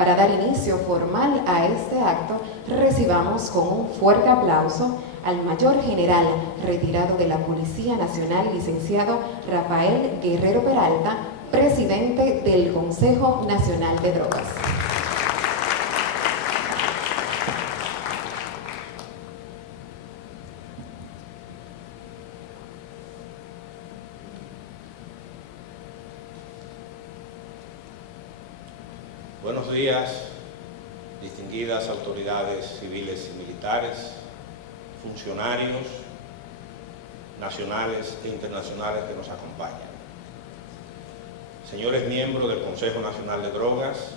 Para dar inicio formal a este acto, recibamos con un fuerte aplauso al Mayor General retirado de la Policía Nacional, licenciado Rafael Guerrero Peralta, presidente del Consejo Nacional de Drogas. Buenos días, distinguidas autoridades civiles y militares, funcionarios nacionales e internacionales que nos acompañan. Señores miembros del Consejo Nacional de Drogas,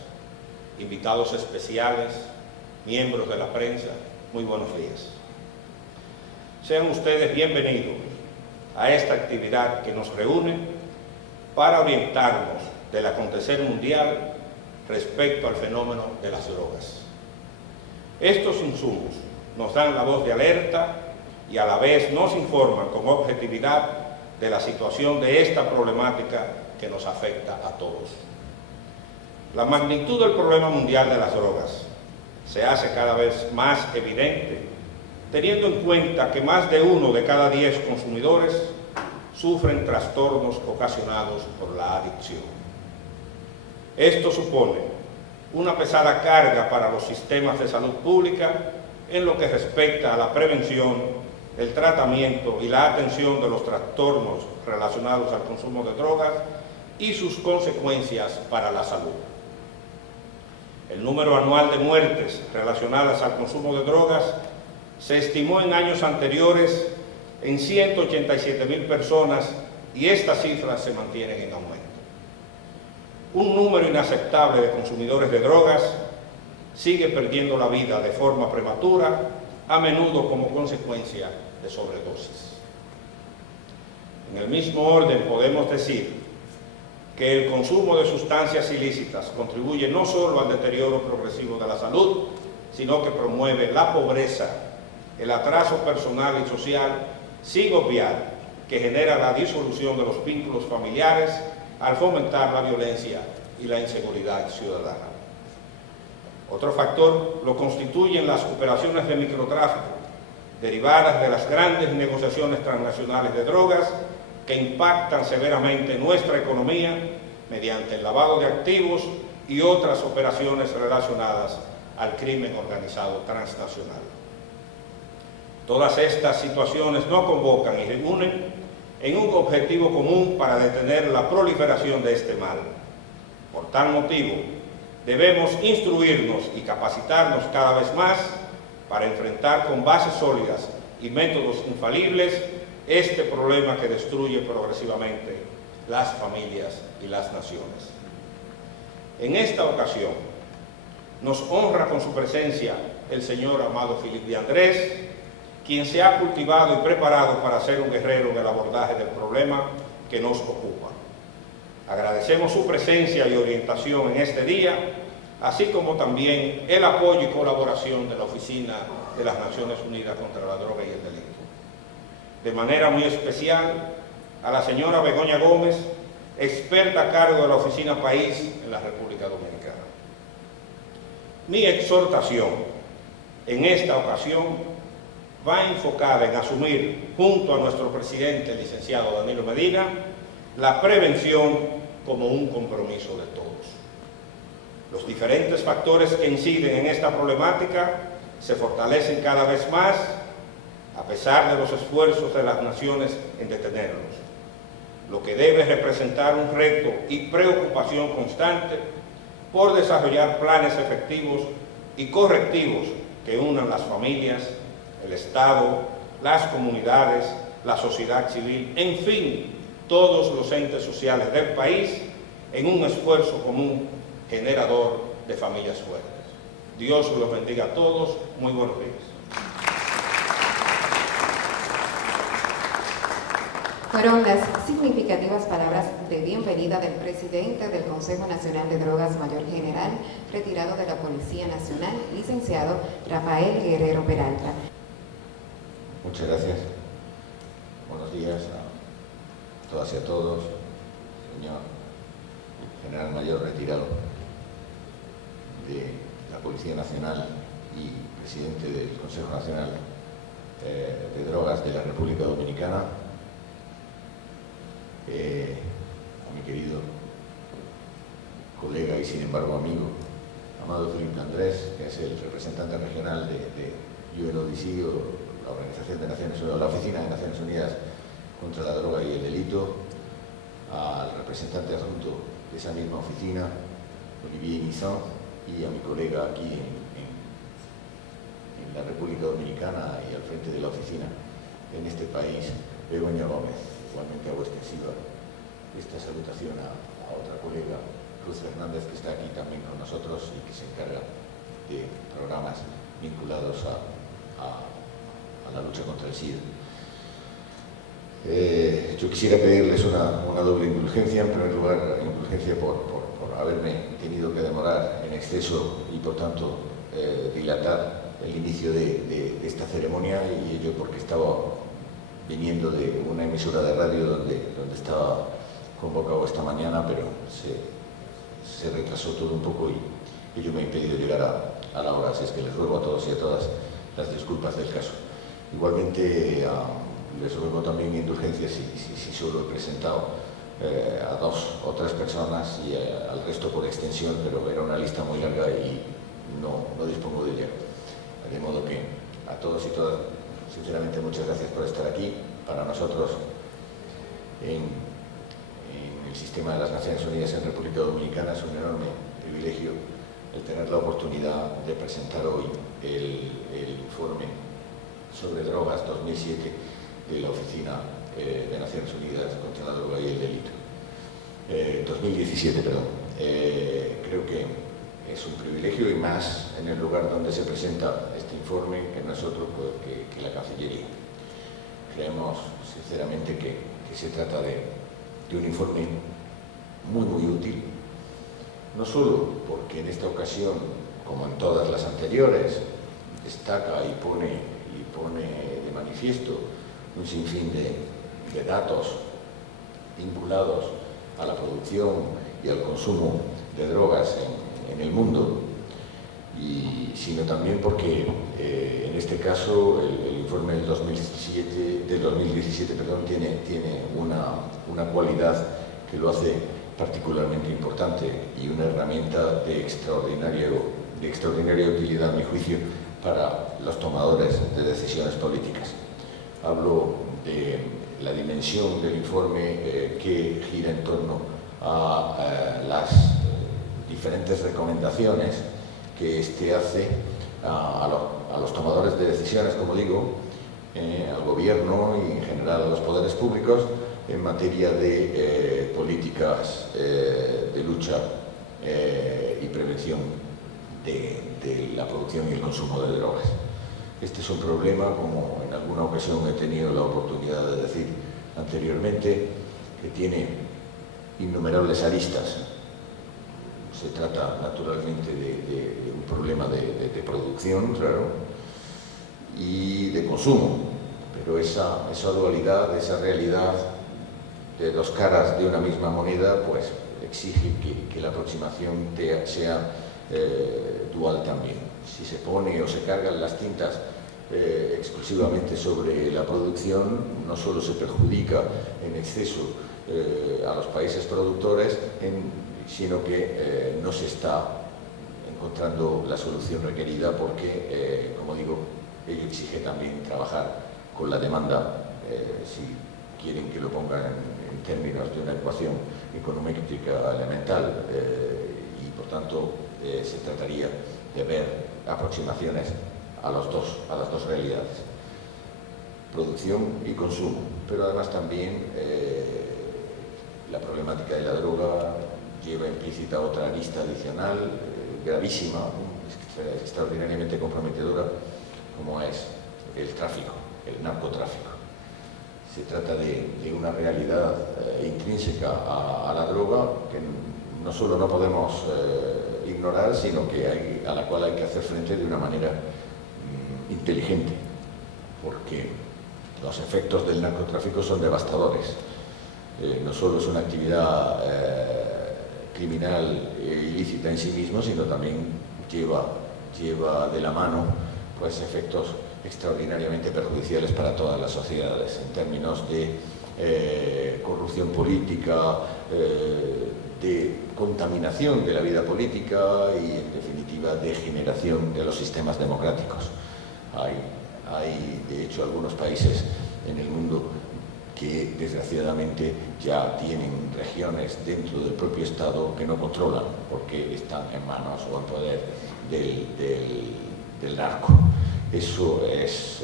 invitados especiales, miembros de la prensa, muy buenos días. Sean ustedes bienvenidos a esta actividad que nos reúne para orientarnos del acontecer mundial respecto al fenómeno de las drogas. Estos insumos nos dan la voz de alerta y a la vez nos informan con objetividad de la situación de esta problemática que nos afecta a todos. La magnitud del problema mundial de las drogas se hace cada vez más evidente, teniendo en cuenta que más de 1 de cada 10 consumidores sufren trastornos ocasionados por la adicción. Esto supone una pesada carga para los sistemas de salud pública en lo que respecta a la prevención, el tratamiento y la atención de los trastornos relacionados al consumo de drogas y sus consecuencias para la salud. El número anual de muertes relacionadas al consumo de drogas se estimó en años anteriores en 187.000 personas y estas cifras se mantienen en aumento. Un número inaceptable de consumidores de drogas sigue perdiendo la vida de forma prematura, a menudo como consecuencia de sobredosis. En el mismo orden podemos decir que el consumo de sustancias ilícitas contribuye no solo al deterioro progresivo de la salud, sino que promueve la pobreza, el atraso personal y social, sin obviar que genera la disolución de los vínculos familiares al fomentar la violencia y la inseguridad ciudadana. Otro factor lo constituyen las operaciones de microtráfico, derivadas de las grandes negociaciones transnacionales de drogas que impactan severamente nuestra economía mediante el lavado de activos y otras operaciones relacionadas al crimen organizado transnacional. Todas estas situaciones nos convocan y reúnen en un objetivo común para detener la proliferación de este mal. Por tal motivo, debemos instruirnos y capacitarnos cada vez más para enfrentar con bases sólidas y métodos infalibles este problema que destruye progresivamente las familias y las naciones. En esta ocasión, nos honra con su presencia el señor Amado Philippe de Andrés, quien se ha cultivado y preparado para ser un guerrero en el abordaje del problema que nos ocupa. Agradecemos su presencia y orientación en este día, así como también el apoyo y colaboración de la Oficina de las Naciones Unidas contra la Droga y el Delito. De manera muy especial, a la señora Begoña Gómez, experta a cargo de la Oficina País en la República Dominicana. Mi exhortación en esta ocasión va enfocada en asumir, junto a nuestro presidente, el licenciado Danilo Medina, la prevención como un compromiso de todos. Los diferentes factores que inciden en esta problemática se fortalecen cada vez más a pesar de los esfuerzos de las naciones en detenerlos, lo que debe representar un reto y preocupación constante por desarrollar planes efectivos y correctivos que unan las familias, el Estado, las comunidades, la sociedad civil, en fin, todos los entes sociales del país en un esfuerzo común generador de familias fuertes. Dios los bendiga a todos. Muy buenos días. Fueron las significativas palabras de bienvenida del presidente del Consejo Nacional de Drogas, Mayor General retirado de la Policía Nacional, licenciado Rafael Guerrero Peralta. Muchas gracias. Buenos días a todas y a todos. Señor General Mayor retirado. de la Policía Nacional y presidente del Consejo Nacional de Drogas de la República Dominicana, a mi querido colega y sin embargo amigo, Amado Felipe Andrés, que es el representante regional de UNODC, o la Organización de Naciones Unidas, la Oficina de Naciones Unidas contra la Droga y el Delito, al representante adjunto de esa misma oficina, Olivier Nissan, y a mi colega aquí en la República Dominicana y al frente de la oficina en este país, Begoña Gómez. Igualmente hago extensiva esta salutación a otra colega, Ruth Fernández, que está aquí también con nosotros y que se encarga de programas vinculados a la lucha contra el SIDA. Yo quisiera pedirles una doble indulgencia. En primer lugar, indulgencia por haberme tenido que demorar en exceso y por tanto dilatar el inicio de esta ceremonia, y ello porque estaba viniendo de una emisora de radio donde estaba convocado esta mañana, pero se retrasó todo un poco y ello me ha impedido llegar a la hora, así es que les ruego a todos y a todas las disculpas del caso. Igualmente les ruego también indulgencia si solo he presentado a 2 o 3 personas y al resto por extensión, pero era una lista muy larga y no dispongo de ella. De modo que a todos y todas, sinceramente, muchas gracias por estar aquí. Para nosotros, en el sistema de las Naciones Unidas en República Dominicana, es un enorme privilegio el tener la oportunidad de presentar hoy el informe sobre drogas 2007 de la Oficina de Naciones Unidas contra la Droga y el Delito. 2017, perdón. Creo que es un privilegio, y más en el lugar donde se presenta este informe, que no es otro que la Cancillería. Creemos sinceramente que se trata de un informe muy útil, no solo porque en esta ocasión, como en todas las anteriores, destaca y pone de manifiesto un sinfín de datos vinculados a la producción y al consumo de drogas en el mundo, sino también porque en este caso el informe del 2017 tiene una cualidad que lo hace particularmente importante y una herramienta de extraordinaria utilidad, a mi juicio, para los tomadores de decisiones políticas. Hablo de la dimensión del informe que gira en torno a las diferentes recomendaciones que éste hace a los tomadores de decisiones, como digo, al gobierno y en general a los poderes públicos en materia de políticas de lucha y prevención de la producción y el consumo de drogas. Este es un problema, como en alguna ocasión he tenido la oportunidad de decir anteriormente, que tiene innumerables aristas. Se trata naturalmente de un problema de producción, claro, y de consumo, pero esa dualidad, esa realidad de 2 caras de una misma moneda, pues exige que la aproximación sea dual también. Si se pone o se cargan las tintas exclusivamente sobre la producción, no solo se perjudica en exceso a los países productores, sino que no se está encontrando la solución requerida porque, como digo, ello exige también trabajar con la demanda, si quieren que lo pongan en términos de una ecuación econométrica elemental, y por tanto se trataría de ver aproximaciones a las dos realidades, producción y consumo, pero además también la problemática de la droga lleva implícita otra arista adicional, gravísima, extraordinariamente comprometedora, como es el tráfico, el narcotráfico. Se trata de una realidad intrínseca a la droga que no solo no podemos ignorar, sino que a la cual hay que hacer frente de una manera inteligente, porque los efectos del narcotráfico son devastadores. No solo es una actividad criminal ilícita en sí mismo, sino también lleva de la mano pues efectos extraordinariamente perjudiciales para todas las sociedades en términos de corrupción política, de contaminación de la vida política y, en definitiva, de generación de los sistemas democráticos. Hay, de hecho, algunos países en el mundo que, desgraciadamente, ya tienen regiones dentro del propio Estado que no controlan porque están en manos o en poder del narco. Eso es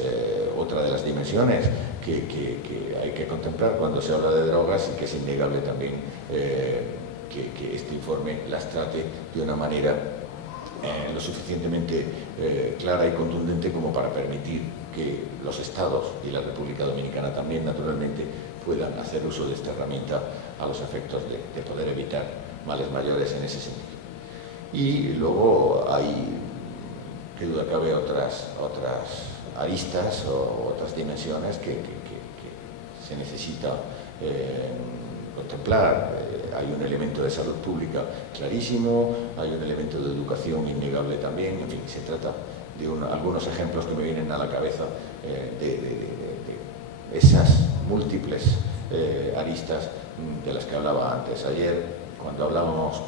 otra de las dimensiones que hay que contemplar cuando se habla de drogas, y que es innegable también que este informe las trate de una manera lo suficientemente clara y contundente como para permitir que los Estados, y la República Dominicana también, naturalmente, puedan hacer uso de esta herramienta a los efectos de poder evitar males mayores en ese sentido. Y luego hay, que duda cabe, otras aristas o otras dimensiones que se necesita contemplar. Hay un elemento de salud pública clarísimo, hay un elemento de educación innegable también. En fin, se trata de algunos ejemplos que me vienen a la cabeza de esas múltiples aristas de las que hablaba antes. Ayer, cuando hablábamos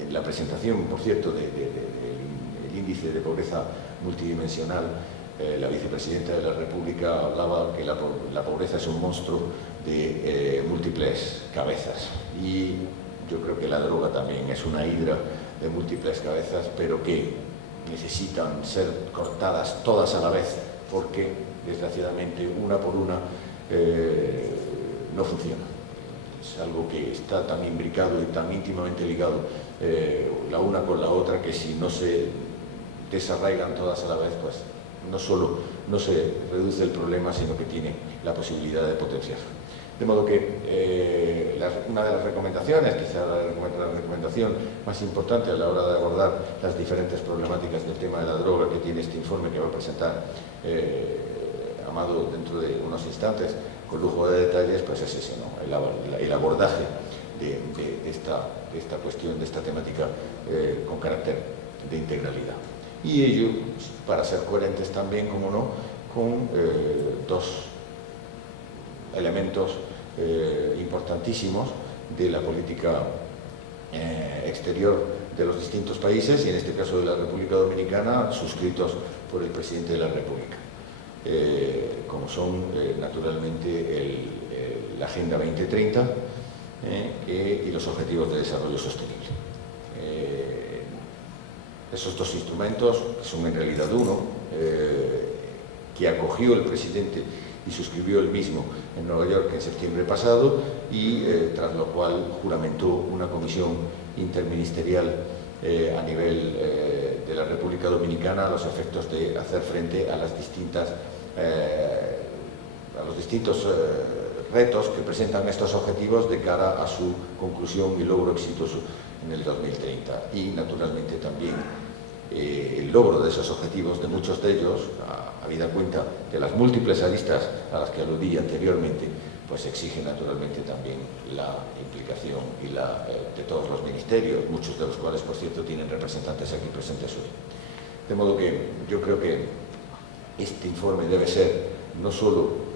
en la presentación, por cierto, del índice de pobreza multidimensional, la vicepresidenta de la República hablaba que la pobreza es un monstruo de múltiples cabezas, y yo creo que la droga también es una hidra de múltiples cabezas, pero que necesitan ser cortadas todas a la vez, porque desgraciadamente una por una no funciona. Es algo que está tan imbricado y tan íntimamente ligado la una con la otra, que si no se desarraigan todas a la vez, pues no solo no se reduce el problema, sino que tiene la posibilidad de potenciar. De modo que una de las recomendaciones, quizá la recomendación más importante a la hora de abordar las diferentes problemáticas del tema de la droga que tiene este informe que va a presentar Amado dentro de unos instantes, con lujo de detalles, pues es ese, ¿no? El abordaje de esta cuestión, de esta temática con carácter de integralidad. Y ello, para ser coherentes también, como no, con dos elementos importantísimos de la política exterior de los distintos países, y en este caso de la República Dominicana, suscritos por el presidente de la República, como son naturalmente la Agenda 2030 y los Objetivos de Desarrollo Sostenible. Esos dos instrumentos son en realidad uno, que acogió el presidente y suscribió él mismo en Nueva York en septiembre pasado, y tras lo cual juramentó una comisión interministerial a nivel de la República Dominicana a los efectos de hacer frente a los distintos retos que presentan estos objetivos de cara a su conclusión y logro exitoso en el 2030. Y naturalmente también el logro de esos objetivos, de muchos de ellos, habida cuenta de las múltiples aristas a las que aludí anteriormente, pues exige naturalmente también la implicación y de todos los ministerios, muchos de los cuales, por cierto, tienen representantes aquí presentes hoy. De modo que yo creo que este informe debe ser no solo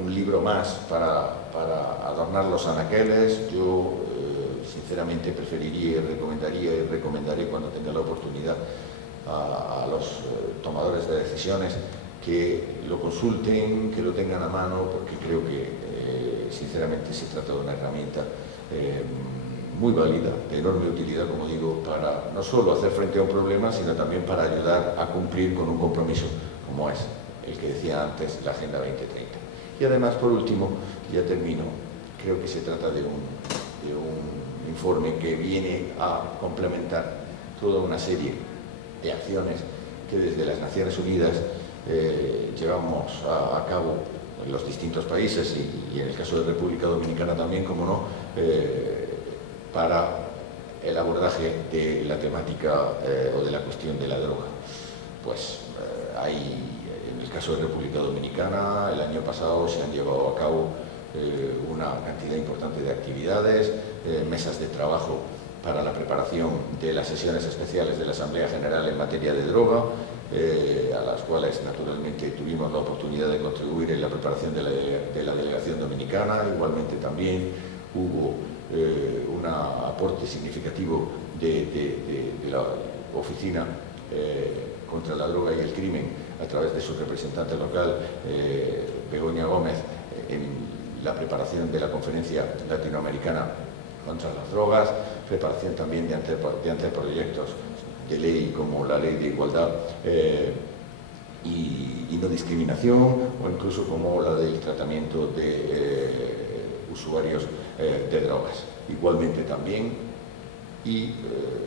un libro más para adornar los anaqueles. Yo sinceramente preferiría y recomendaré cuando tenga la oportunidad a los tomadores de decisiones que lo consulten, que lo tengan a mano, porque creo que sinceramente se trata de una herramienta muy válida, de enorme utilidad, como digo, para no solo hacer frente a un problema, sino también para ayudar a cumplir con un compromiso como es el que decía antes, la Agenda 2030. Y además, por último, ya termino, creo que se trata de un informe que viene a complementar toda una serie de acciones que desde las Naciones Unidas llevamos a cabo en los distintos países y en el caso de República Dominicana también, como no, para el abordaje de la temática o de la cuestión de la droga. Pues hay, en el caso de República Dominicana, el año pasado se han llevado a cabo una cantidad importante de actividades, mesas de trabajo para la preparación de las sesiones especiales de la Asamblea General en materia de droga, a las cuales naturalmente tuvimos la oportunidad de contribuir en la preparación de la delegación dominicana. Igualmente también hubo un aporte significativo de la Oficina contra la Droga y el Crimen a través de su representante local, Begoña Gómez, en la preparación de la Conferencia Latinoamericana contra las Drogas, preparación también de anteproyectos de ley como la Ley de Igualdad y no discriminación, o incluso como la del tratamiento de usuarios de drogas. Igualmente también, y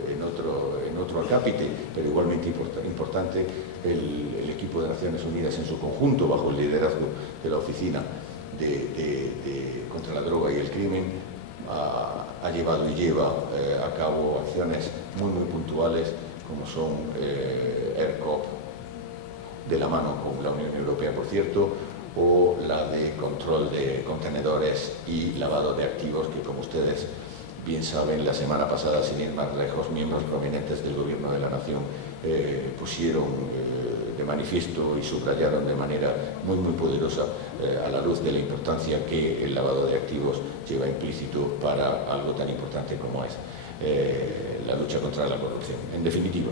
en otro acápite, pero igualmente importante, el equipo de Naciones Unidas en su conjunto, bajo el liderazgo de la Oficina contra la Droga y el Crimen, ha llevado y lleva a cabo acciones muy puntuales, como son ERCOP, de la mano con la Unión Europea, por cierto, o la de control de contenedores y lavado de activos, que, como ustedes bien saben, la semana pasada, sin ir más lejos, miembros prominentes del Gobierno de la Nación pusieron de manifiesto y subrayaron de manera muy poderosa a la luz de la importancia que el lavado de activos lleva implícito para algo tan importante como es la lucha contra la corrupción. En definitiva,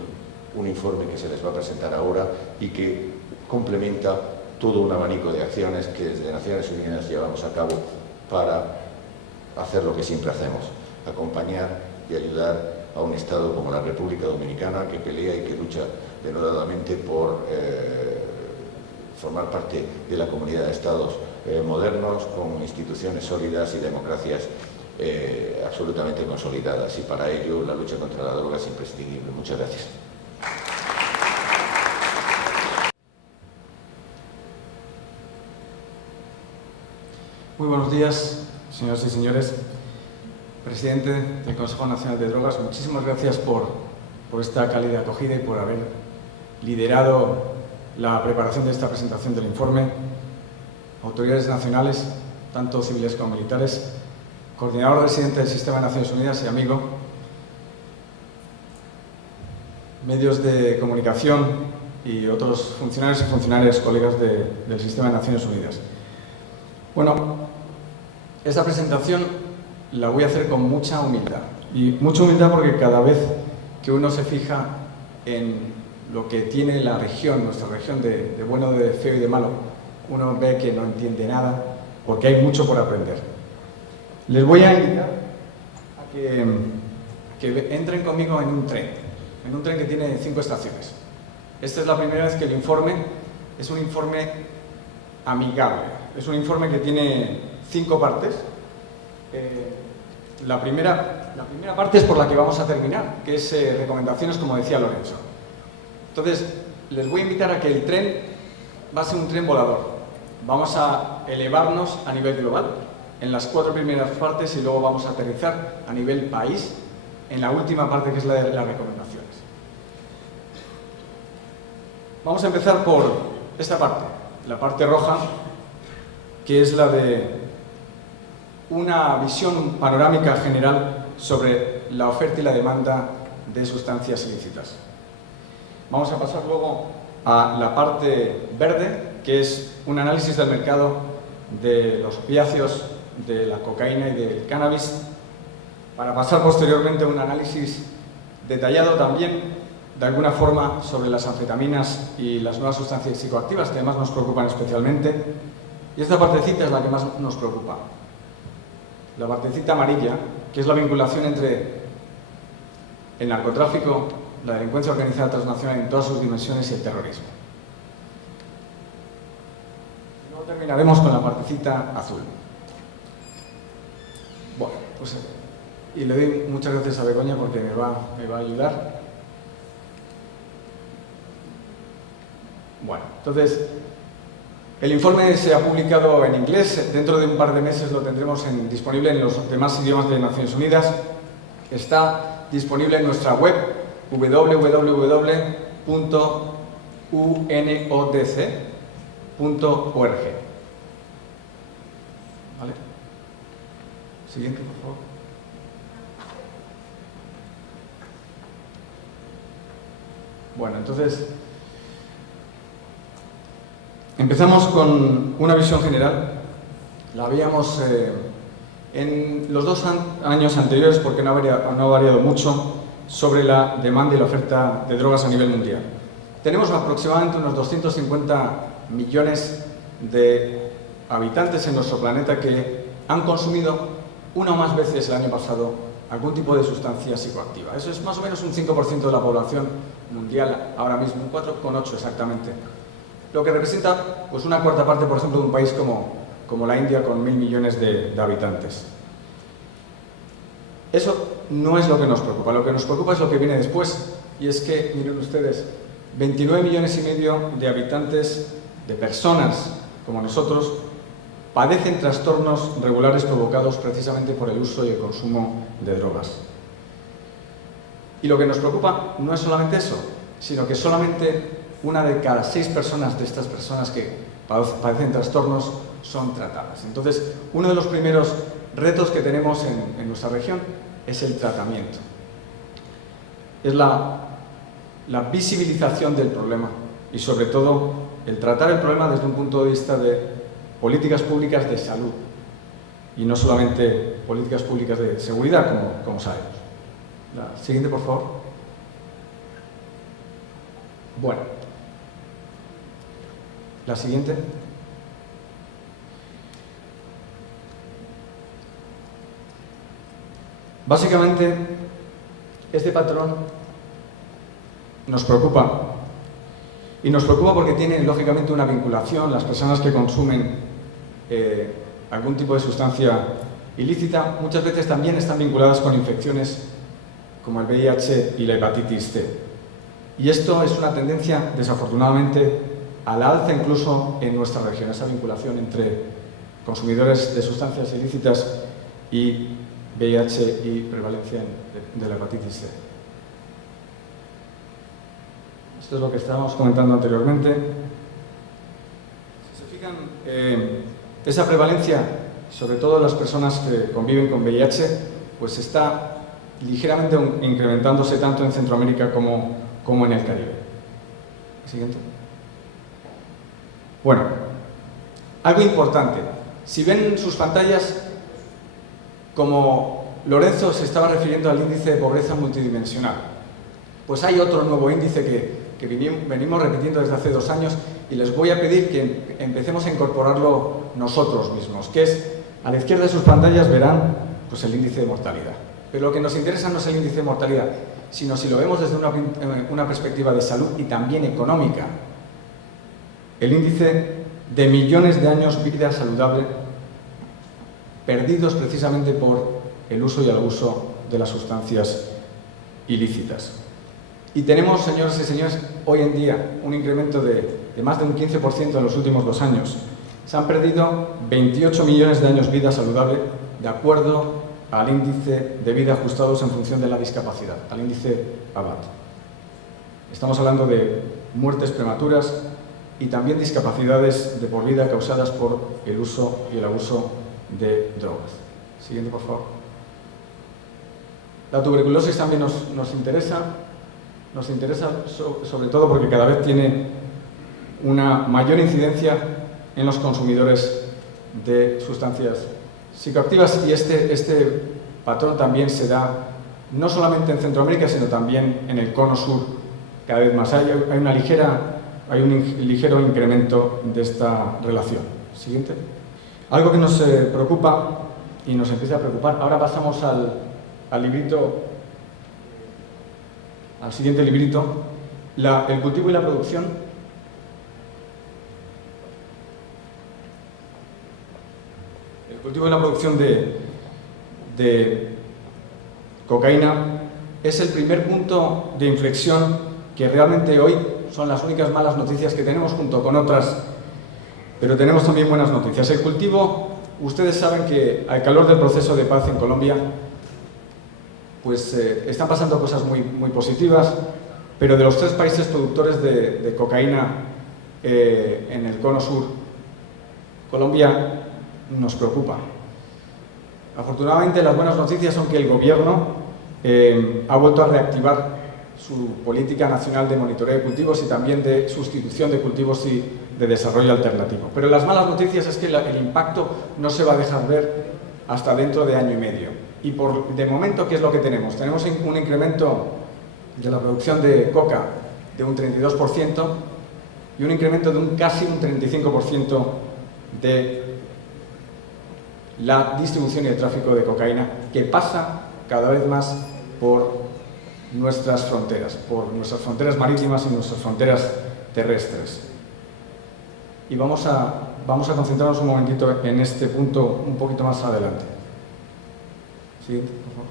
un informe que se les va a presentar ahora y que complementa todo un abanico de acciones que desde Naciones Unidas llevamos a cabo para hacer lo que siempre hacemos: acompañar y ayudar a un Estado como la República Dominicana, que pelea y que lucha denodadamente por formar parte de la comunidad de Estados modernos, con instituciones sólidas y democracias absolutamente consolidadas. Y para ello la lucha contra la droga es imprescindible. Muchas gracias. Muy buenos días, señoras y señores. Presidente del Consejo Nacional de Drogas, muchísimas gracias por esta cálida acogida y por haber liderado la preparación de esta presentación del informe. Autoridades nacionales, tanto civiles como militares, coordinador residente del Sistema de Naciones Unidas y amigo, medios de comunicación y otros funcionarios y funcionarias, colegas del Sistema de Naciones Unidas. Bueno, esta presentación la voy a hacer con mucha humildad. Y mucha humildad porque cada vez que uno se fija en lo que tiene la región, nuestra región, de bueno, de feo y de malo, uno ve que no entiende nada, porque hay mucho por aprender. Les voy a invitar a que entren conmigo en un tren que tiene 5 estaciones. Esta es la primera vez que el informe es un informe amigable. Es un informe que tiene 5 partes. La primera parte es por la que vamos a terminar, que es recomendaciones, como decía Lorenzo. Entonces, les voy a invitar a que el tren va a ser un tren volador. Vamos a elevarnos a nivel global en las 4 primeras partes y luego vamos a aterrizar a nivel país en la última parte, que es la de las recomendaciones. Vamos a empezar por esta parte, la parte roja, que es la de una visión panorámica general sobre la oferta y la demanda de sustancias ilícitas. Vamos a pasar luego a la parte verde, que es un análisis del mercado de los opiáceos, de la cocaína y del cannabis, para pasar posteriormente a un análisis detallado también, de alguna forma, sobre las anfetaminas y las nuevas sustancias psicoactivas, que además nos preocupan especialmente. Y esta partecita es la que más nos preocupa. La partecita amarilla, que es la vinculación entre el narcotráfico, la delincuencia organizada transnacional en todas sus dimensiones y el terrorismo. Y luego terminaremos con la partecita azul. Bueno, pues y le doy muchas gracias a Begoña porque me va a ayudar. Bueno, entonces, el informe se ha publicado en inglés. Dentro de un par de meses lo tendremos disponible en los demás idiomas de Naciones Unidas. Está disponible en nuestra web www.unodc.org. ¿Vale? Siguiente, por favor. Bueno, entonces, empezamos con una visión general. La veíamos en los 2 años anteriores, porque no ha variado mucho, sobre la demanda y la oferta de drogas a nivel mundial. Tenemos aproximadamente unos 250 millones de habitantes en nuestro planeta que han consumido una o más veces el año pasado algún tipo de sustancia psicoactiva. Eso es más o menos un 5% de la población mundial ahora mismo, un 4,8 exactamente. Lo que representa pues, una cuarta parte, por ejemplo, de un país como la India, con 1.000 millones de habitantes. Eso no es lo que nos preocupa. Lo que nos preocupa es lo que viene después. Y es que, miren ustedes, 29 millones y medio de habitantes, de personas como nosotros, padecen trastornos regulares provocados precisamente por el uso y el consumo de drogas. Y lo que nos preocupa no es solamente eso, sino que solamente 1 de cada 6 personas de estas personas que padecen trastornos son tratadas. Entonces, uno de los primeros retos que tenemos en nuestra región es el tratamiento. Es la visibilización del problema y, sobre todo, el tratar el problema desde un punto de vista de políticas públicas de salud y no solamente políticas públicas de seguridad, como sabemos. La siguiente, por favor. Bueno. La siguiente. Básicamente, este patrón nos preocupa. Y nos preocupa porque tiene, lógicamente, una vinculación. Las personas que consumen algún tipo de sustancia ilícita muchas veces también están vinculadas con infecciones como el VIH y la hepatitis C. Y esto es una tendencia, desafortunadamente, a la alza incluso en nuestra región, esa vinculación entre consumidores de sustancias ilícitas y VIH y prevalencia de la hepatitis C. Esto es lo que estábamos comentando anteriormente. Si se fijan, esa prevalencia, sobre todo en las personas que conviven con VIH, pues está ligeramente incrementándose tanto en Centroamérica como en el Caribe. Siguiente. Bueno, algo importante. Si ven en sus pantallas, como Lorenzo se estaba refiriendo al índice de pobreza multidimensional, pues hay otro nuevo índice que venimos repitiendo desde hace 2 años y les voy a pedir que empecemos a incorporarlo nosotros mismos, que es, a la izquierda de sus pantallas verán pues, el índice de mortalidad. Pero lo que nos interesa no es el índice de mortalidad, sino si lo vemos desde una perspectiva de salud y también económica, el índice de millones de años de vida saludable perdidos precisamente por el uso y el abuso de las sustancias ilícitas. Y tenemos, señoras y señores, hoy en día un incremento de más de un 15% en los últimos 2 años. Se han perdido 28 millones de años de vida saludable de acuerdo al índice de vida ajustados en función de la discapacidad, al índice ABAT. Estamos hablando de muertes prematuras y también discapacidades de por vida causadas por el uso y el abuso de drogas. Siguiente, por favor. La tuberculosis también nos interesa. Nos interesa sobre todo porque cada vez tiene una mayor incidencia en los consumidores de sustancias psicoactivas y este patrón también se da no solamente en Centroamérica, sino también en el cono sur cada vez más. Hay un ligero incremento de esta relación. Siguiente. Algo que nos preocupa y nos empieza a preocupar. Ahora pasamos al librito, al siguiente librito, el cultivo y la producción. El cultivo y la producción de cocaína es el primer punto de inflexión que realmente hoy son las únicas malas noticias que tenemos junto con otras, pero tenemos también buenas noticias. El cultivo, ustedes saben que al calor del proceso de paz en Colombia, pues están pasando cosas muy positivas, pero de los 3 países productores de cocaína en el cono sur, Colombia nos preocupa. Afortunadamente, las buenas noticias son que el gobierno ha vuelto a reactivar su política nacional de monitoreo de cultivos y también de sustitución de cultivos y de desarrollo alternativo. Pero las malas noticias es que el impacto no se va a dejar ver hasta dentro de año y medio. Y de momento, ¿qué es lo que tenemos? Tenemos un incremento de la producción de coca de un 32% y un incremento de casi un 35% de la distribución y el tráfico de cocaína, que pasa cada vez más por nuestras fronteras marítimas y nuestras fronteras terrestres. Y vamos a concentrarnos un momentito en este punto un poquito más adelante. Siguiente, por favor.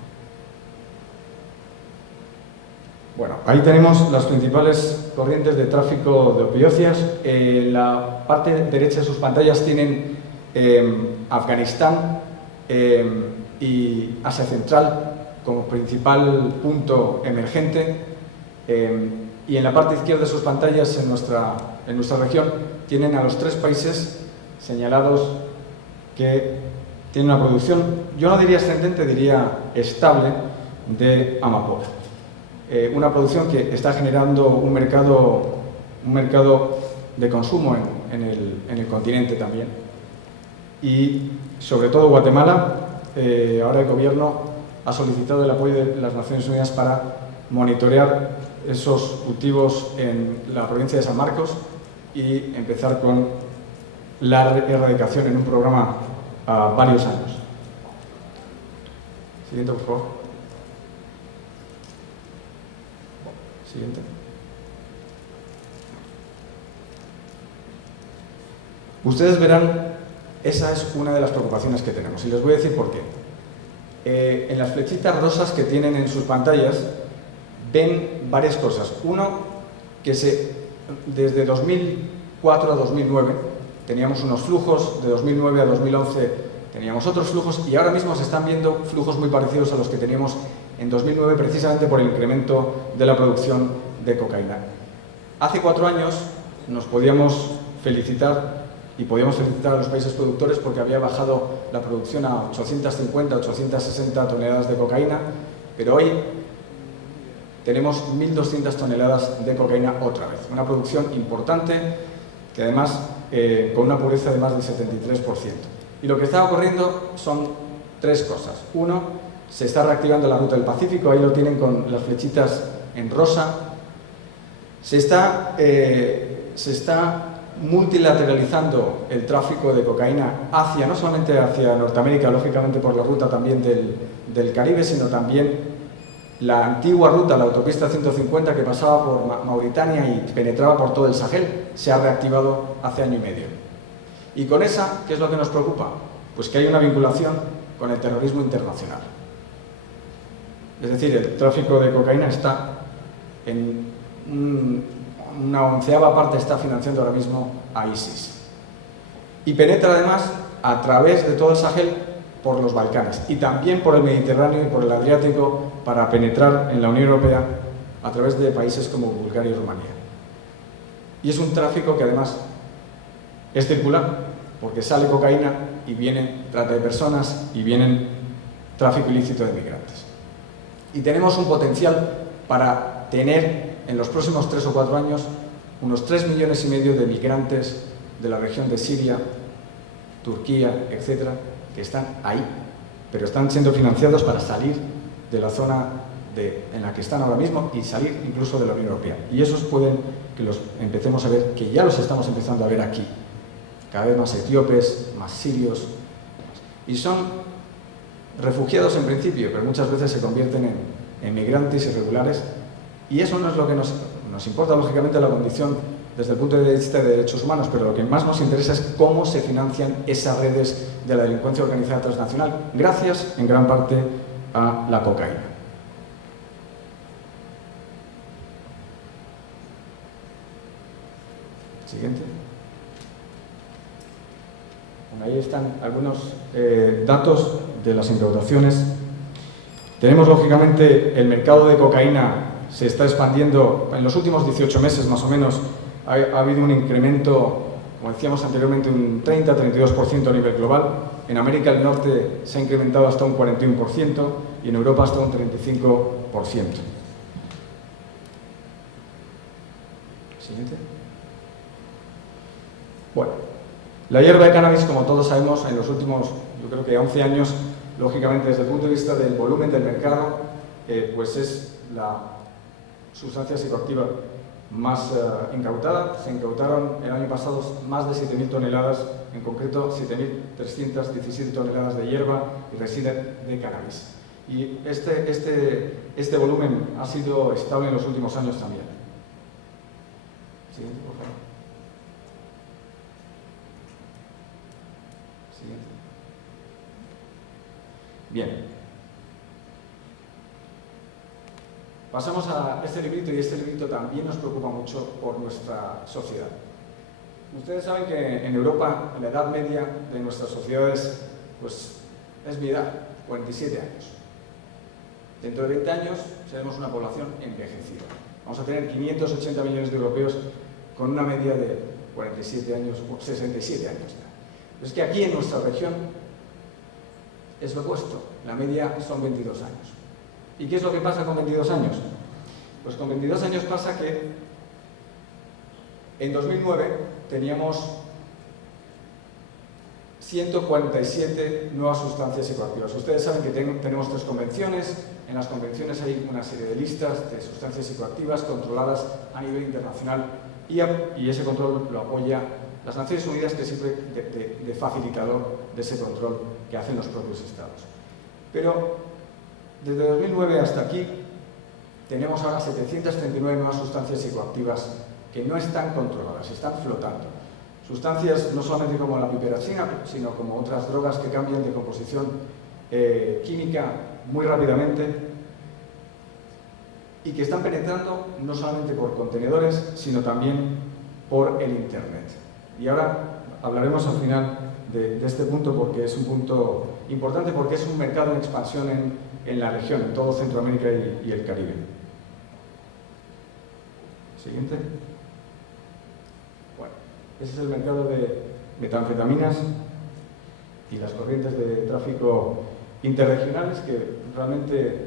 Bueno, ahí tenemos las principales corrientes de tráfico de opioides. La parte derecha de sus pantallas tienen Afganistán y Asia Central como principal punto emergente, y en la parte izquierda de sus pantallas, en nuestra región, tienen a los 3 países señalados que tienen una producción, yo no diría ascendente, diría estable, de amapola. Una producción que está generando un mercado de consumo en el continente también. Y sobre todo Guatemala, ahora el gobierno ha solicitado el apoyo de las Naciones Unidas para monitorear esos cultivos en la provincia de San Marcos y empezar con la erradicación en un programa a varios años. Siguiente, por favor. Siguiente. Ustedes verán, esa es una de las preocupaciones que tenemos y les voy a decir por qué. En las flechitas rosas que tienen en sus pantallas ven varias cosas. Uno, que desde 2004 a 2009 teníamos unos flujos, de 2009 a 2011 teníamos otros flujos y ahora mismo se están viendo flujos muy parecidos a los que teníamos en 2009 precisamente por el incremento de la producción de cocaína. Hace 4 años nos podíamos felicitar y podíamos felicitar a los países productores porque había bajado la producción a 850, 860 toneladas de cocaína, pero hoy tenemos 1.200 toneladas de cocaína otra vez. Una producción importante que además con una pureza de más del 73%. Y lo que está ocurriendo son 3 cosas. Uno, se está reactivando la ruta del Pacífico, ahí lo tienen con las flechitas en rosa. Se está multilateralizando el tráfico de cocaína no solamente hacia Norteamérica, lógicamente por la ruta también del Caribe, sino también la antigua ruta, la autopista 150 que pasaba por Mauritania y penetraba por todo el Sahel, se ha reactivado hace año y medio. Y con esa, ¿qué es lo que nos preocupa? Pues que hay una vinculación con el terrorismo internacional. Es decir, el tráfico de cocaína está en una 11ª parte está financiando ahora mismo a ISIS. Y penetra además a través de todo el Sahel por los Balcanes y también por el Mediterráneo y por el Adriático para penetrar en la Unión Europea a través de países como Bulgaria y Rumanía. Y es un tráfico que además es circular, porque sale cocaína y viene trata de personas y viene tráfico ilícito de migrantes. Y tenemos un potencial para tener en los próximos 3 o 4 años unos 3,5 millones de migrantes de la región de Siria, Turquía, etcétera, que están ahí, pero están siendo financiados para salir de la zona en la que están ahora mismo y salir incluso de la Unión Europea. Y esos pueden que los empecemos a ver, que ya los estamos empezando a ver aquí. Cada vez más etíopes, más sirios. Y son refugiados en principio, pero muchas veces se convierten en migrantes irregulares. Y eso no es lo que nos importa, lógicamente, la condición desde el punto de vista de derechos humanos, pero lo que más nos interesa es cómo se financian esas redes de la delincuencia organizada transnacional, gracias, en gran parte, a la cocaína. Siguiente. Bueno, ahí están algunos datos de las incautaciones. Tenemos, lógicamente, el mercado de cocaína se está expandiendo. En los últimos 18 meses, más o menos, ha habido un incremento, como decíamos anteriormente, un 30-32% a nivel global. En América del Norte se ha incrementado hasta un 41% y en Europa hasta un 35%. Siguiente. Bueno, la hierba de cannabis, como todos sabemos, en los últimos, yo creo que 11 años, lógicamente desde el punto de vista del volumen del mercado, pues es la sustancia psicoactiva más incautada. Se incautaron el año pasado más de 7.000 toneladas, en concreto 7.317 toneladas de hierba y resina de cannabis. Y este volumen ha sido estable en los últimos años también. Siguiente, por favor. Siguiente. Bien. Pasamos a este librito, y este librito también nos preocupa mucho por nuestra sociedad. Ustedes saben que en Europa la edad media de nuestras sociedades pues, es mi edad, 47 años. Dentro de 20 años seremos una población envejecida. Vamos a tener 580 millones de europeos con una media de 47 años, 67 años. Pero es que aquí en nuestra región es lo opuesto, la media son 22 años. ¿Y qué es lo que pasa con 22 años? Pues con 22 años pasa que en 2009 teníamos 147 nuevas sustancias psicoactivas. Ustedes saben que tenemos 3 convenciones. En las convenciones hay una serie de listas de sustancias psicoactivas controladas a nivel internacional y ese control lo apoya las Naciones Unidas, que sirve de facilitador de ese control que hacen los propios estados. Pero desde 2009 hasta aquí tenemos ahora 739 nuevas sustancias psicoactivas que no están controladas, están flotando. Sustancias no solamente como la piperacina, sino como otras drogas que cambian de composición química muy rápidamente y que están penetrando no solamente por contenedores, sino también por el Internet. Y ahora hablaremos al final de este punto, porque es un punto importante, porque es un mercado en expansión en la región, en todo Centroamérica y el Caribe. Siguiente. Bueno, ese es el mercado de metanfetaminas y las corrientes de tráfico interregionales que realmente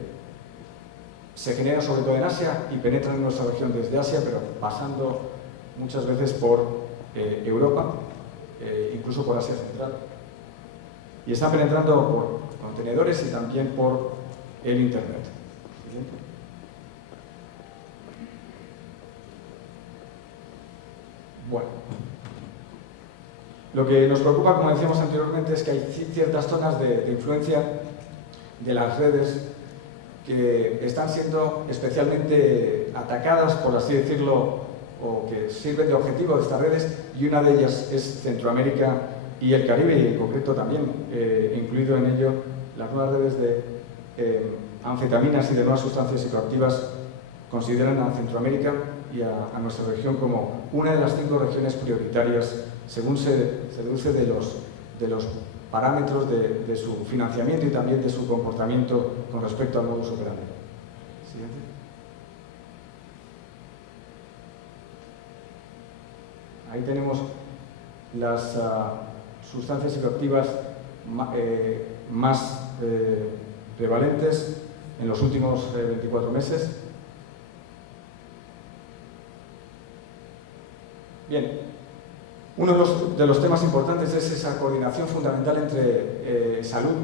se generan sobre todo en Asia y penetran en nuestra región desde Asia, pero pasando muchas veces por Europa, incluso por Asia Central. Y están penetrando por contenedores y también por el Internet. Bueno, lo que nos preocupa, como decíamos anteriormente, es que hay ciertas zonas de influencia de las redes que están siendo especialmente atacadas, por así decirlo, o que sirven de objetivo de estas redes, y una de ellas es Centroamérica y el Caribe, y en concreto también incluido en ello las nuevas redes de anfetaminas y de nuevas sustancias psicoactivas. Consideran a Centroamérica y a nuestra región como una de las 5 regiones prioritarias, según se deduce de los parámetros de su financiamiento y también de su comportamiento con respecto al modus operandi. Siguiente. Ahí tenemos las sustancias psicoactivas más prevalentes en los últimos 24 meses. Bien, uno de los temas importantes es esa coordinación fundamental entre salud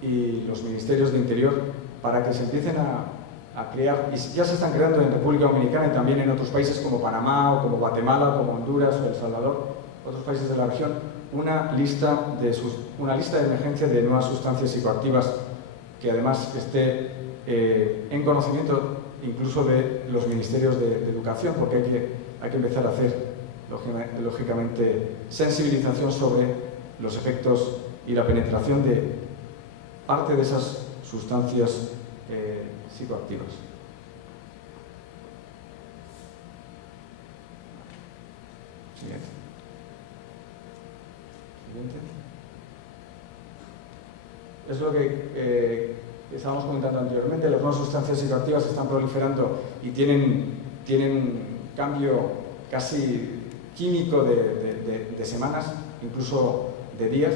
y los ministerios de Interior para que se empiecen a crear, y ya se están creando en República Dominicana y también en otros países como Panamá o como Guatemala o como Honduras o El Salvador, otros países de la región, una lista de emergencia de nuevas sustancias psicoactivas que además esté en conocimiento incluso de los ministerios de educación, porque hay que empezar a hacer lógicamente sensibilización sobre los efectos y la penetración de parte de esas sustancias psicoactivas. Siguiente. Es lo que estábamos comentando anteriormente. Las nuevas sustancias psicoactivas están proliferando y tienen un cambio casi químico de semanas, incluso de días,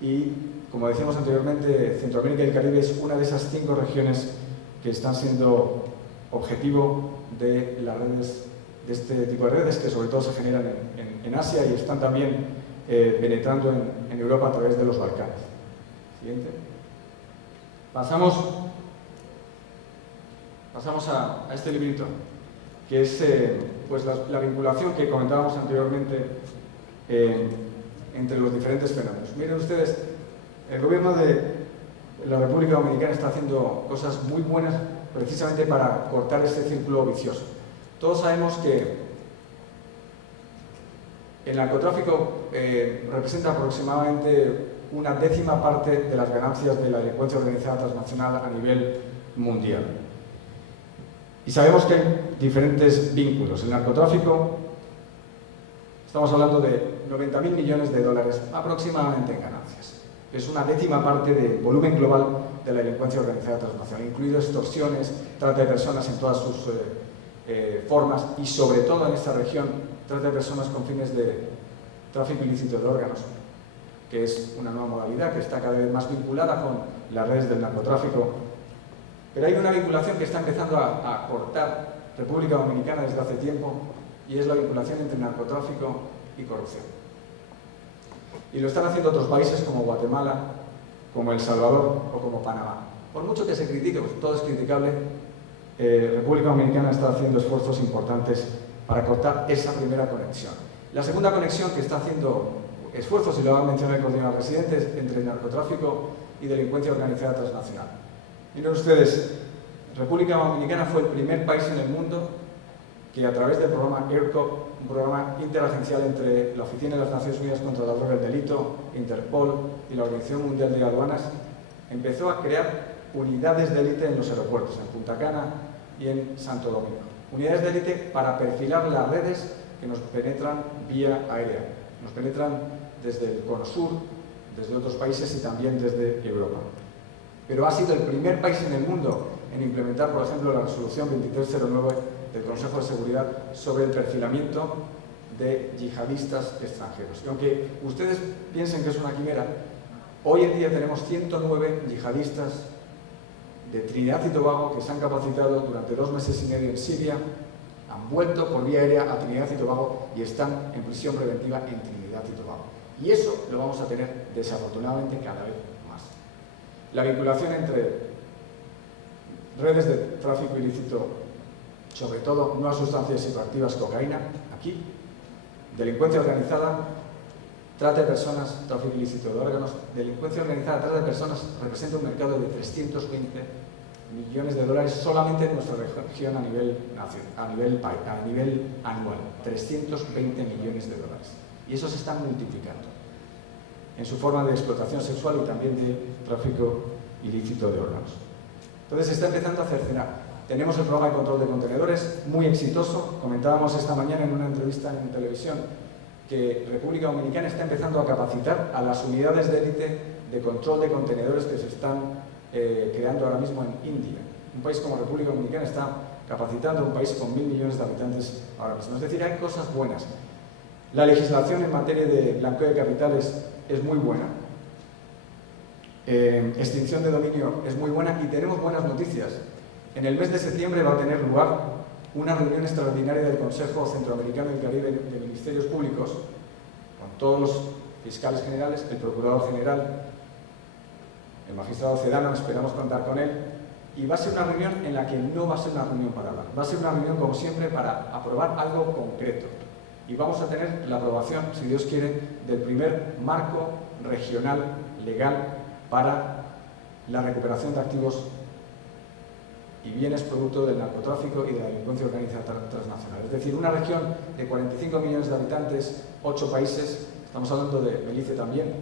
y como decíamos anteriormente, Centroamérica y el Caribe es una de esas 5 regiones que están siendo objetivo de las redes este tipo de redes que sobre todo se generan en Asia y están también penetrando en Europa a través de los Balcanes. Siguiente. Pasamos a este librito, que es pues la vinculación que comentábamos anteriormente entre los diferentes fenómenos. Miren ustedes, el gobierno de la República Dominicana está haciendo cosas muy buenas precisamente para cortar ese círculo vicioso. Todos sabemos que el narcotráfico representa aproximadamente una décima parte de las ganancias de la delincuencia organizada transnacional a nivel mundial. Y sabemos que hay diferentes vínculos. El narcotráfico, estamos hablando de 90.000 millones de dólares aproximadamente en ganancias. Es una décima parte del volumen global de la delincuencia organizada transnacional, incluido extorsiones, trata de personas en todas sus formas y sobre todo en esta región, trata de personas con fines de tráfico ilícito de órganos, que es una nueva modalidad que está cada vez más vinculada con las redes del narcotráfico. Pero hay una vinculación que está empezando a cortar República Dominicana desde hace tiempo y es la vinculación entre narcotráfico y corrupción. Y lo están haciendo otros países como Guatemala, como El Salvador o como Panamá. Por mucho que se critique, pues todo es criticable, República Dominicana está haciendo esfuerzos importantes para cortar esa primera conexión. La segunda conexión que está haciendo esfuerzos, y lo va a mencionar el coordinador residente, es entre el narcotráfico y delincuencia organizada transnacional. Miren ustedes, República Dominicana fue el primer país en el mundo que a través del programa ERCO, un programa interagencial entre la Oficina de las Naciones Unidas contra la Droga y el Delito, Interpol y la Organización Mundial de Aduanas, empezó a crear unidades de élite en los aeropuertos, en Punta Cana y en Santo Domingo. Unidades de élite para perfilar las redes que nos penetran vía aérea. Nos penetran desde el Cono Sur, desde otros países y también desde Europa. Pero ha sido el primer país en el mundo en implementar, por ejemplo, la resolución 2309 del Consejo de Seguridad sobre el perfilamiento de yihadistas extranjeros. Y aunque ustedes piensen que es una quimera, hoy en día tenemos 109 yihadistas de Trinidad y Tobago que se han capacitado durante 2 meses y medio en Siria, han vuelto por vía aérea a Trinidad y Tobago y están en prisión preventiva en Trinidad y Tobago. Y eso lo vamos a tener desafortunadamente cada vez más. La vinculación entre redes de tráfico ilícito, sobre todo no a sustancias psicoactivas, cocaína, aquí, delincuencia organizada, trata de personas, tráfico ilícito de órganos, delincuencia organizada, trata de personas, representa un mercado de 320 millones de dólares solamente en nuestra región a nivel anual, 320 millones de dólares. Y eso se está multiplicando en su forma de explotación sexual y también de tráfico ilícito de órganos. Entonces se está empezando a cercenar. Tenemos el programa de control de contenedores, muy exitoso. Comentábamos esta mañana en una entrevista en televisión que República Dominicana está empezando a capacitar a las unidades de élite de control de contenedores que se están creando ahora mismo en India. Un país como República Dominicana está capacitando a un país con 1.000 millones de habitantes ahora mismo. Es decir, hay cosas buenas. La legislación en materia de blanqueo de capitales es muy buena. Extinción de dominio es muy buena y tenemos buenas noticias. En el mes de septiembre va a tener lugar una reunión extraordinaria del Consejo Centroamericano y Caribe de Ministerios Públicos con todos los fiscales generales, el Procurador General, el magistrado Sedano, esperamos contar con él, y va a ser una reunión en la que no va a ser una reunión para hablar, va a ser una reunión como siempre para aprobar algo concreto. Y vamos a tener la aprobación, si Dios quiere, del primer marco regional legal para la recuperación de activos y bienes producto del narcotráfico y de la delincuencia organizada transnacional. Es decir, una región de 45 millones de habitantes, 8 países, estamos hablando de Belice también,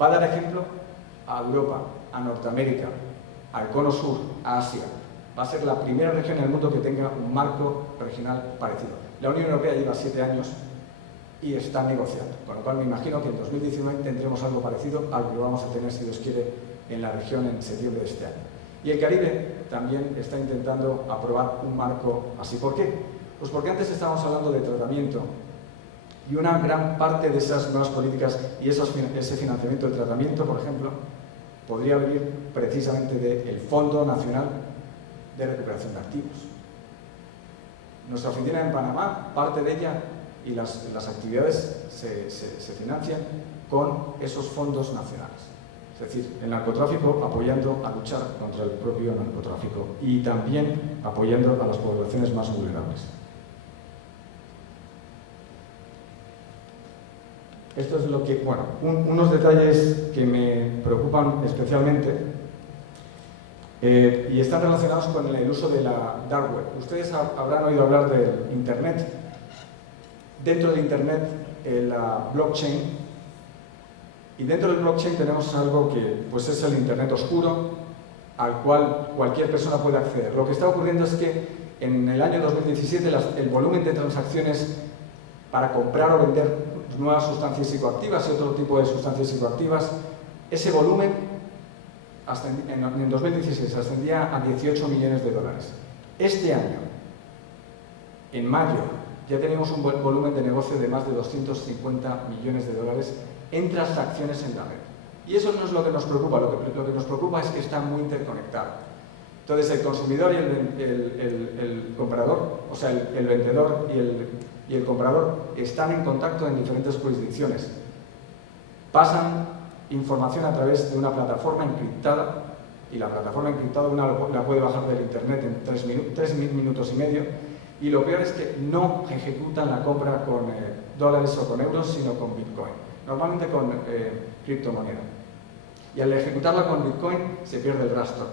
va a dar ejemplo a Europa, a Norteamérica, al Cono Sur, a Asia. Va a ser la primera región en el mundo que tenga un marco regional parecido. La Unión Europea lleva 7 años y está negociando, con lo cual me imagino que en 2019 tendremos algo parecido a lo que vamos a tener, si Dios quiere, en la región en septiembre de este año. Y el Caribe también está intentando aprobar un marco así. ¿Por qué? Pues porque antes estábamos hablando de tratamiento y una gran parte de esas nuevas políticas y ese financiamiento del tratamiento, por ejemplo, podría venir precisamente del Fondo Nacional de Recuperación de Activos. Nuestra oficina en Panamá, parte de ella y las actividades se financian con esos fondos nacionales. Es decir, el narcotráfico apoyando a luchar contra el propio narcotráfico y también apoyando a las poblaciones más vulnerables. Esto es lo que, bueno, unos detalles que me preocupan especialmente y están relacionados con el uso de la dark web. Ustedes habrán oído hablar del Internet. Dentro del Internet, la blockchain, y dentro del blockchain tenemos algo que pues es el Internet oscuro, al cual cualquier persona puede acceder. Lo que está ocurriendo es que en el año 2017 el volumen de transacciones para comprar o vender nuevas sustancias psicoactivas y otro tipo de sustancias psicoactivas, ese volumen en 2016 ascendía a 18 millones de dólares. Este año, en mayo, ya tenemos un volumen de negocio de más de 250 millones de dólares en transacciones en la red. Y eso no es lo que nos preocupa, lo que nos preocupa es que está muy interconectado. Entonces el consumidor y el comprador, o sea, el vendedor y el comprador están en contacto en diferentes jurisdicciones. Pasan información a través de una plataforma encriptada, y la plataforma encriptada uno la puede bajar del internet en 3 minutos y medio, y lo peor es que no ejecutan la compra con dólares o con euros, sino con Bitcoin, normalmente con criptomoneda. Y al ejecutarla con Bitcoin se pierde el rastro,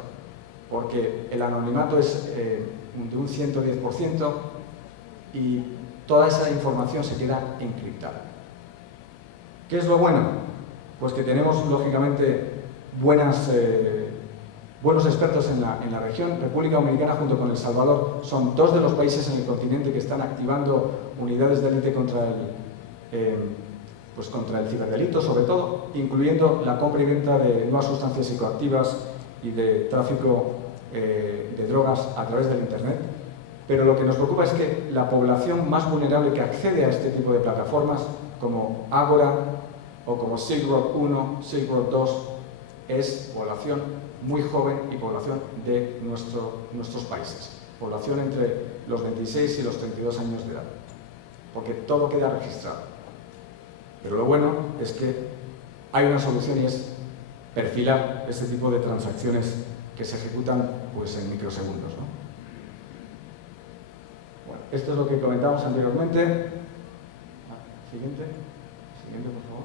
porque el anonimato es de un 110% y toda esa información se queda encriptada. ¿Qué es lo bueno? Pues que tenemos, lógicamente, buenos expertos en la región. República Dominicana junto con El Salvador son dos de los países en el continente que están activando unidades de élite contra el ciberdelito, sobre todo, incluyendo la compra y venta de nuevas sustancias psicoactivas y de tráfico de drogas a través del Internet. Pero lo que nos preocupa es que la población más vulnerable que accede a este tipo de plataformas, como Ágora o como Silk Road 1, Silk Road 2, es población muy joven y población de nuestros países. Población entre los 26 y los 32 años de edad, porque todo queda registrado. Pero lo bueno es que hay una solución y es perfilar este tipo de transacciones que se ejecutan pues, en microsegundos, ¿no? Bueno, esto es lo que comentábamos anteriormente. Siguiente, por favor.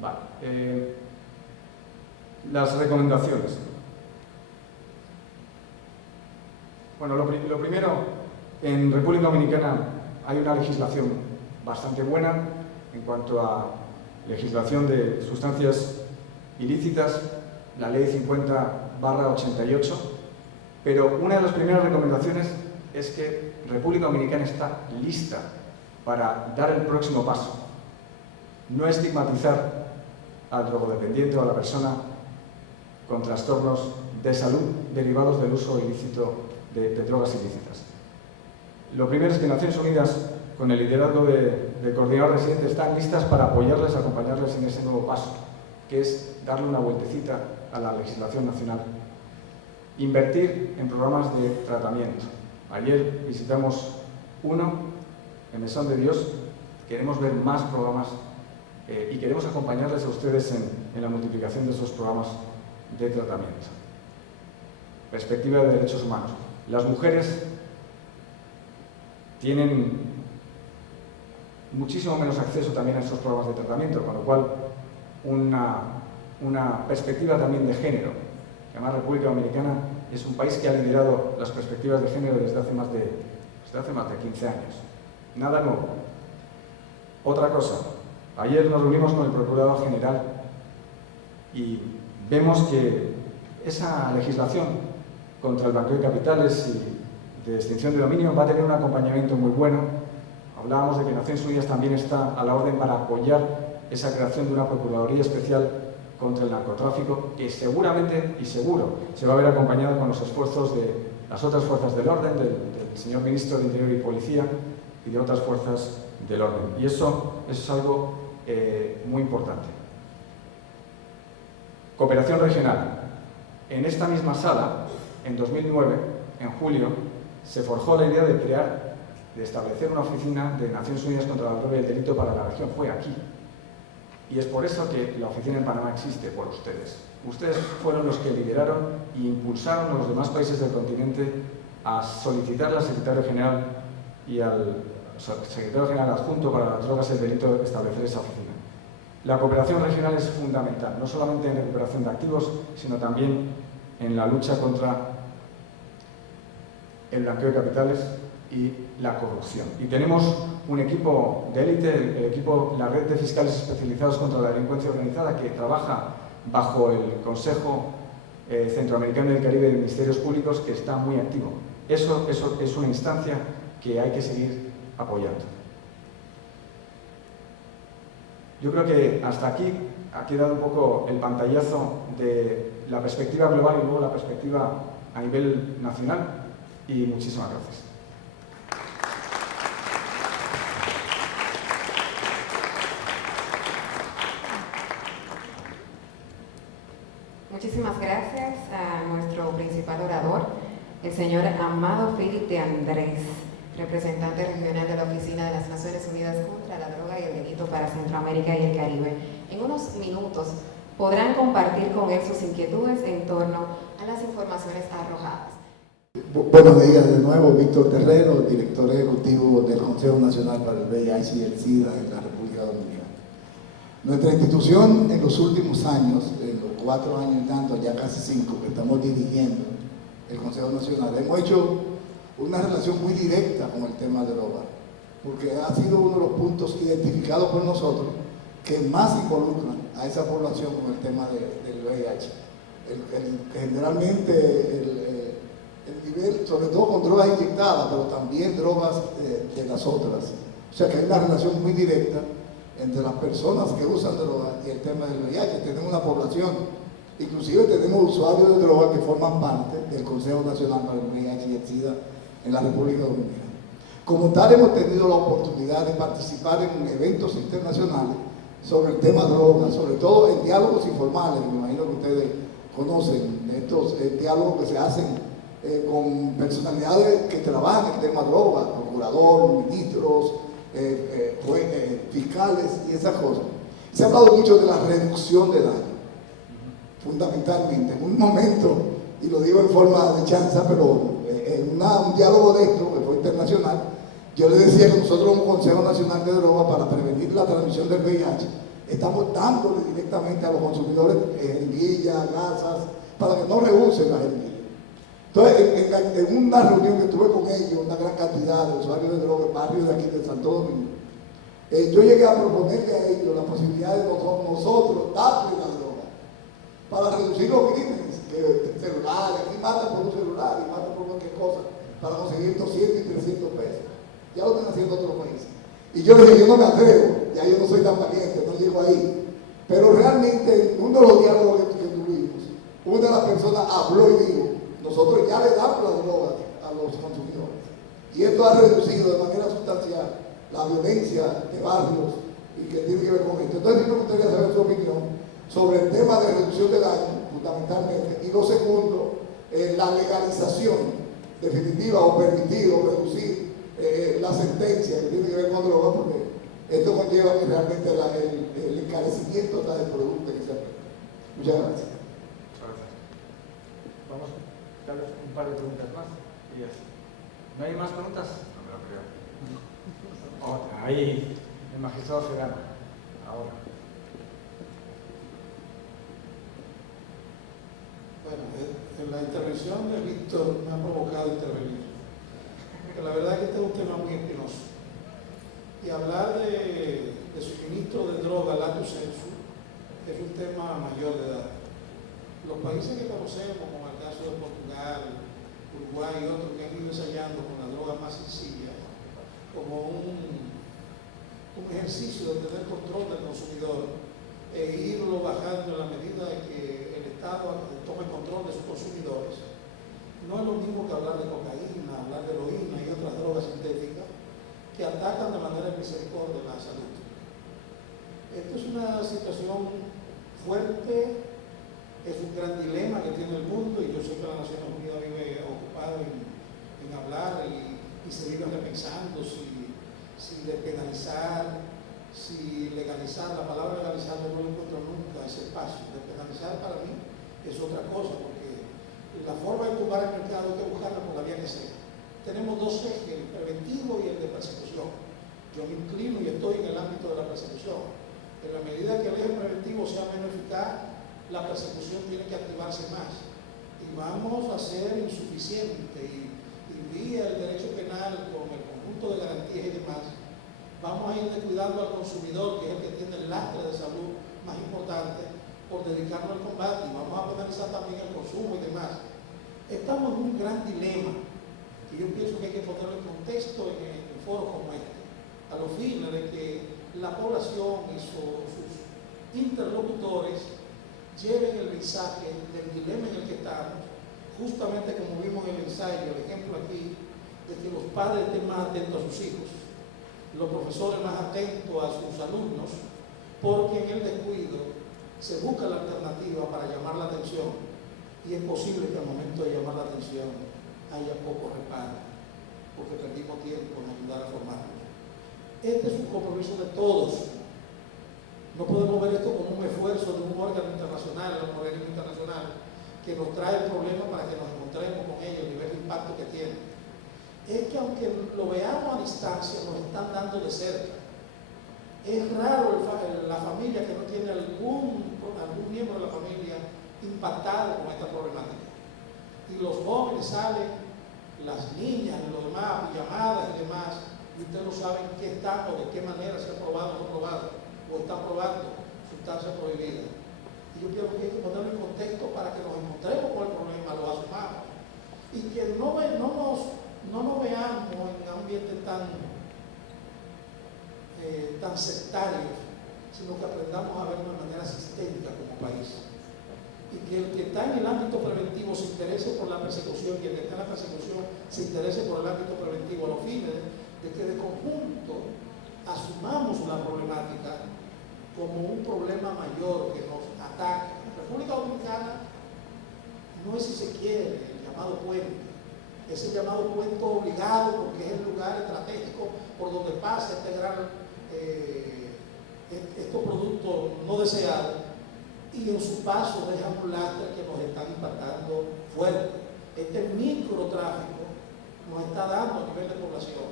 Vale. Las recomendaciones. Bueno, lo primero, en República Dominicana hay una legislación bastante buena en cuanto a legislación de sustancias ilícitas, la Ley 50/88, pero una de las primeras recomendaciones es que República Dominicana está lista para dar el próximo paso. No estigmatizar al drogodependiente o a la persona con trastornos de salud derivados del uso ilícito de drogas ilícitas. Lo primero es que Naciones Unidas, con el liderazgo de Coordinador Residente, están listas para apoyarles, acompañarles en ese nuevo paso, que es darle una vueltecita a la legislación nacional. Invertir en programas de tratamiento. Ayer visitamos uno en Mesón de Dios. Queremos ver más programas y queremos acompañarles a ustedes en la multiplicación de esos programas de tratamiento. Perspectiva de derechos humanos. Las mujeres tienen muchísimo menos acceso también a esos programas de tratamiento, con lo cual una perspectiva también de género. Además, República Dominicana es un país que ha liderado las perspectivas de género desde hace más de 15 años. Nada nuevo. Otra cosa, ayer nos reunimos con el Procurador General y vemos que esa legislación contra el blanqueo de capitales y de extinción de dominio va a tener un acompañamiento muy bueno. Hablábamos de que Naciones Unidas también está a la orden para apoyar esa creación de una Procuraduría Especial contra el narcotráfico, que seguramente y seguro se va a ver acompañada con los esfuerzos de las otras fuerzas del orden, del señor Ministro de Interior y Policía y de otras fuerzas del orden. Y eso es algo muy importante. Cooperación regional. En esta misma sala, en 2009, en julio, se forjó la idea de establecer una oficina de Naciones Unidas contra la droga y el delito para la región. Fue aquí. Y es por eso que la oficina en Panamá existe, por ustedes. Ustedes fueron los que lideraron e impulsaron a los demás países del continente a solicitar al secretario general y al secretario general adjunto para las drogas y el delito establecer esa oficina. La cooperación regional es fundamental, no solamente en recuperación de activos, sino también en la lucha contra el blanqueo de capitales y la corrupción. Y tenemos un equipo de élite, la red de fiscales especializados contra la delincuencia organizada, que trabaja bajo el Consejo Centroamericano y del Caribe de Ministerios Públicos, que está muy activo. Eso es una instancia que hay que seguir apoyando. Yo creo que hasta aquí ha quedado un poco el pantallazo de la perspectiva global y luego la perspectiva a nivel nacional, y muchísimas gracias. Muchísimas gracias a nuestro principal orador, el señor Amado Philip de Andrés, representante regional de la Oficina de las Naciones Unidas contra la Droga y el Delito para Centroamérica y el Caribe. En unos minutos podrán compartir con él sus inquietudes en torno a las informaciones arrojadas. Buenos días de nuevo, Víctor Terrero, director ejecutivo del Consejo Nacional para el VIH y el SIDA en la República Dominicana. Nuestra institución en los últimos años, en los 4 años y tanto, ya casi 5, que estamos dirigiendo el Consejo Nacional, hemos hecho una relación muy directa con el tema de droga, porque ha sido uno de los puntos identificados por nosotros que más involucran a esa población con el tema del VIH. Generalmente el nivel, sobre todo con drogas inyectadas, pero también drogas de las otras. O sea que hay una relación muy directa entre las personas que usan drogas y el tema del VIH. Tenemos una población, inclusive tenemos usuarios de drogas que forman parte del Consejo Nacional para el VIH y el SIDA en la República Dominicana. Como tal, hemos tenido la oportunidad de participar en eventos internacionales sobre el tema drogas, sobre todo en diálogos informales, me imagino que ustedes conocen, de estos diálogos que se hacen con personalidades que trabajan en el tema drogas, procurador, ministros, fiscales y esas cosas. Se ha hablado mucho de la reducción de daño, fundamentalmente. En un momento, y lo digo en forma de chanza, pero en un diálogo de esto, que fue internacional, yo le decía que nosotros como Consejo Nacional de Drogas, para prevenir la transmisión del VIH, estamos dándole directamente a los consumidores jeringuillas, gasas, para que no rehúsen las jeringuillas. Entonces, en una reunión que tuve con ellos, una gran cantidad de usuarios de drogas, barrios de aquí de Santo Domingo, yo llegué a proponerle a ellos la posibilidad de nosotros darle la droga para reducir los crímenes, celulares, aquí matan por un celular y matan por cualquier cosa para conseguir 200 y 300 pesos. Ya lo están haciendo otros países. Y yo le dije, yo no me atrevo, ya yo no soy tan valiente, no llego ahí. Pero realmente en uno de los diálogos que tuvimos, una de las personas habló y dijo, nosotros ya le damos la droga a los consumidores. Y esto ha reducido de manera sustancial la violencia de barrios y que tiene que ver con esto. Entonces, sí me gustaría saber su opinión sobre el tema de reducción de daño, fundamentalmente. Y lo segundo, la legalización definitiva o permitir o reducir la sentencia que tiene que ver con droga, porque esto conlleva que realmente el encarecimiento del producto que se aplica. Muchas gracias. Vamos a darles un par de preguntas más y ya. ¿No hay más preguntas? No me lo creo. Otra, ahí, el magistrado Serrano, ahora. Bueno, en la intervención de Víctor me ha provocado intervenir, porque la verdad es que este es un tema muy espinoso. Y hablar de suministro de droga lato sensu es un tema mayor de edad. Los países que conocemos, como el caso de Portugal, Uruguay y otros que han ido ensayando con la droga más sencilla, como un ejercicio de tener control del consumidor e irlo bajando en la medida de que el Estado tome control de sus consumidores, no es lo mismo que hablar de cocaína, hablar de heroína y otras drogas sintéticas que atacan de manera misericordia la salud. Esto es una situación fuerte. Es un gran dilema que tiene el mundo y yo sé que la Naciones Unidas vive ocupado en hablar y seguir repensando si despenalizar, si legalizar. La palabra legalizar no lo encuentro nunca ese paso. Despenalizar para mí es otra cosa, porque la forma de tumbar el mercado hay que buscarla por la vía que sea. Tenemos dos ejes, el preventivo y el de persecución. Yo me inclino y estoy en el ámbito de la persecución. En la medida que el eje preventivo sea menos eficaz, la persecución tiene que activarse más. Y vamos a ser insuficientes y vía el derecho penal con el conjunto de garantías y demás, vamos a ir descuidando al consumidor, que es el que tiene el lastre de salud más importante, por dedicarnos al combate, y vamos a penalizar también el consumo y demás. Estamos en un gran dilema, que yo pienso que hay que ponerlo en contexto en foros como este, a los fines de que la población y sus interlocutores lleven el mensaje del dilema en el que estamos, justamente como vimos en el ensayo, el ejemplo aquí, de que los padres estén más atentos a sus hijos, los profesores más atentos a sus alumnos, porque en el descuido se busca la alternativa para llamar la atención, y es posible que al momento de llamar la atención haya poco reparo, porque perdimos tiempo en ayudar a formarnos. Este es un compromiso de todos. No podemos ver esto como un esfuerzo de un órgano internacional, un organismo internacional, que nos trae el problema para que nos encontremos con ellos y ver el impacto que tiene. Es que aunque lo veamos a distancia, nos están dando de cerca. Es raro la familia que no tiene algún miembro de la familia impactado con esta problemática. Y los jóvenes salen, las niñas y los demás, llamadas y demás, y ustedes no saben qué están o de qué manera se ha probado o no probado, o están probando sustancias prohibidas. Y yo quiero que ponerlo en contexto para que nos encontremos con el problema, lo asumamos, y que no nos veamos en ambientes tan sectarios, sino que aprendamos a vernos de manera sistémica como país. Y que el que está en el ámbito preventivo se interese por la persecución, y el que está en la persecución se interese por el ámbito preventivo, a los fines de que de conjunto asumamos la problemática como un problema mayor que nos ataca. En la República Dominicana no es, si se quiere, el llamado puente. Es el llamado puente obligado porque es el lugar estratégico por donde pasa estos productos no deseados, y en su paso dejan un lastre que nos están impactando fuerte. Este microtráfico nos está dando a nivel de población.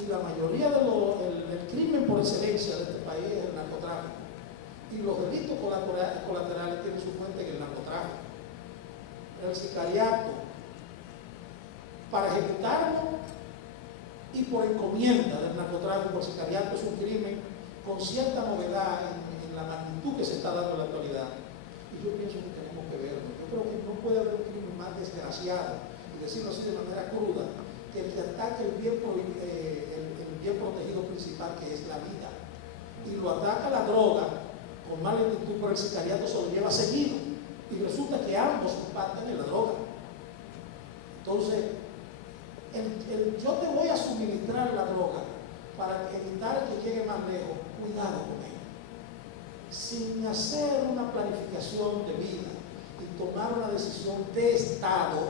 Y la mayoría del crimen por excelencia de este país es el narcotráfico. Y los delitos colaterales tienen su fuente en el narcotráfico. El sicariato, para ejecutarlo y por encomienda del narcotráfico, el sicariato es un crimen con cierta novedad en la magnitud que se está dando en la actualidad. Y yo pienso que tenemos que verlo. Yo creo que no puede haber un crimen más desgraciado, y decirlo así de manera cruda, que el que ataca el bien protegido principal, que es la vida. Y lo ataca la droga con mala lentitud, pero el sicariato se lo lleva seguido. Y resulta que ambos impactan en la droga. Entonces, yo te voy a suministrar la droga para evitar que llegue más lejos. Cuidado con ella. Sin hacer una planificación de vida y tomar una decisión de Estado,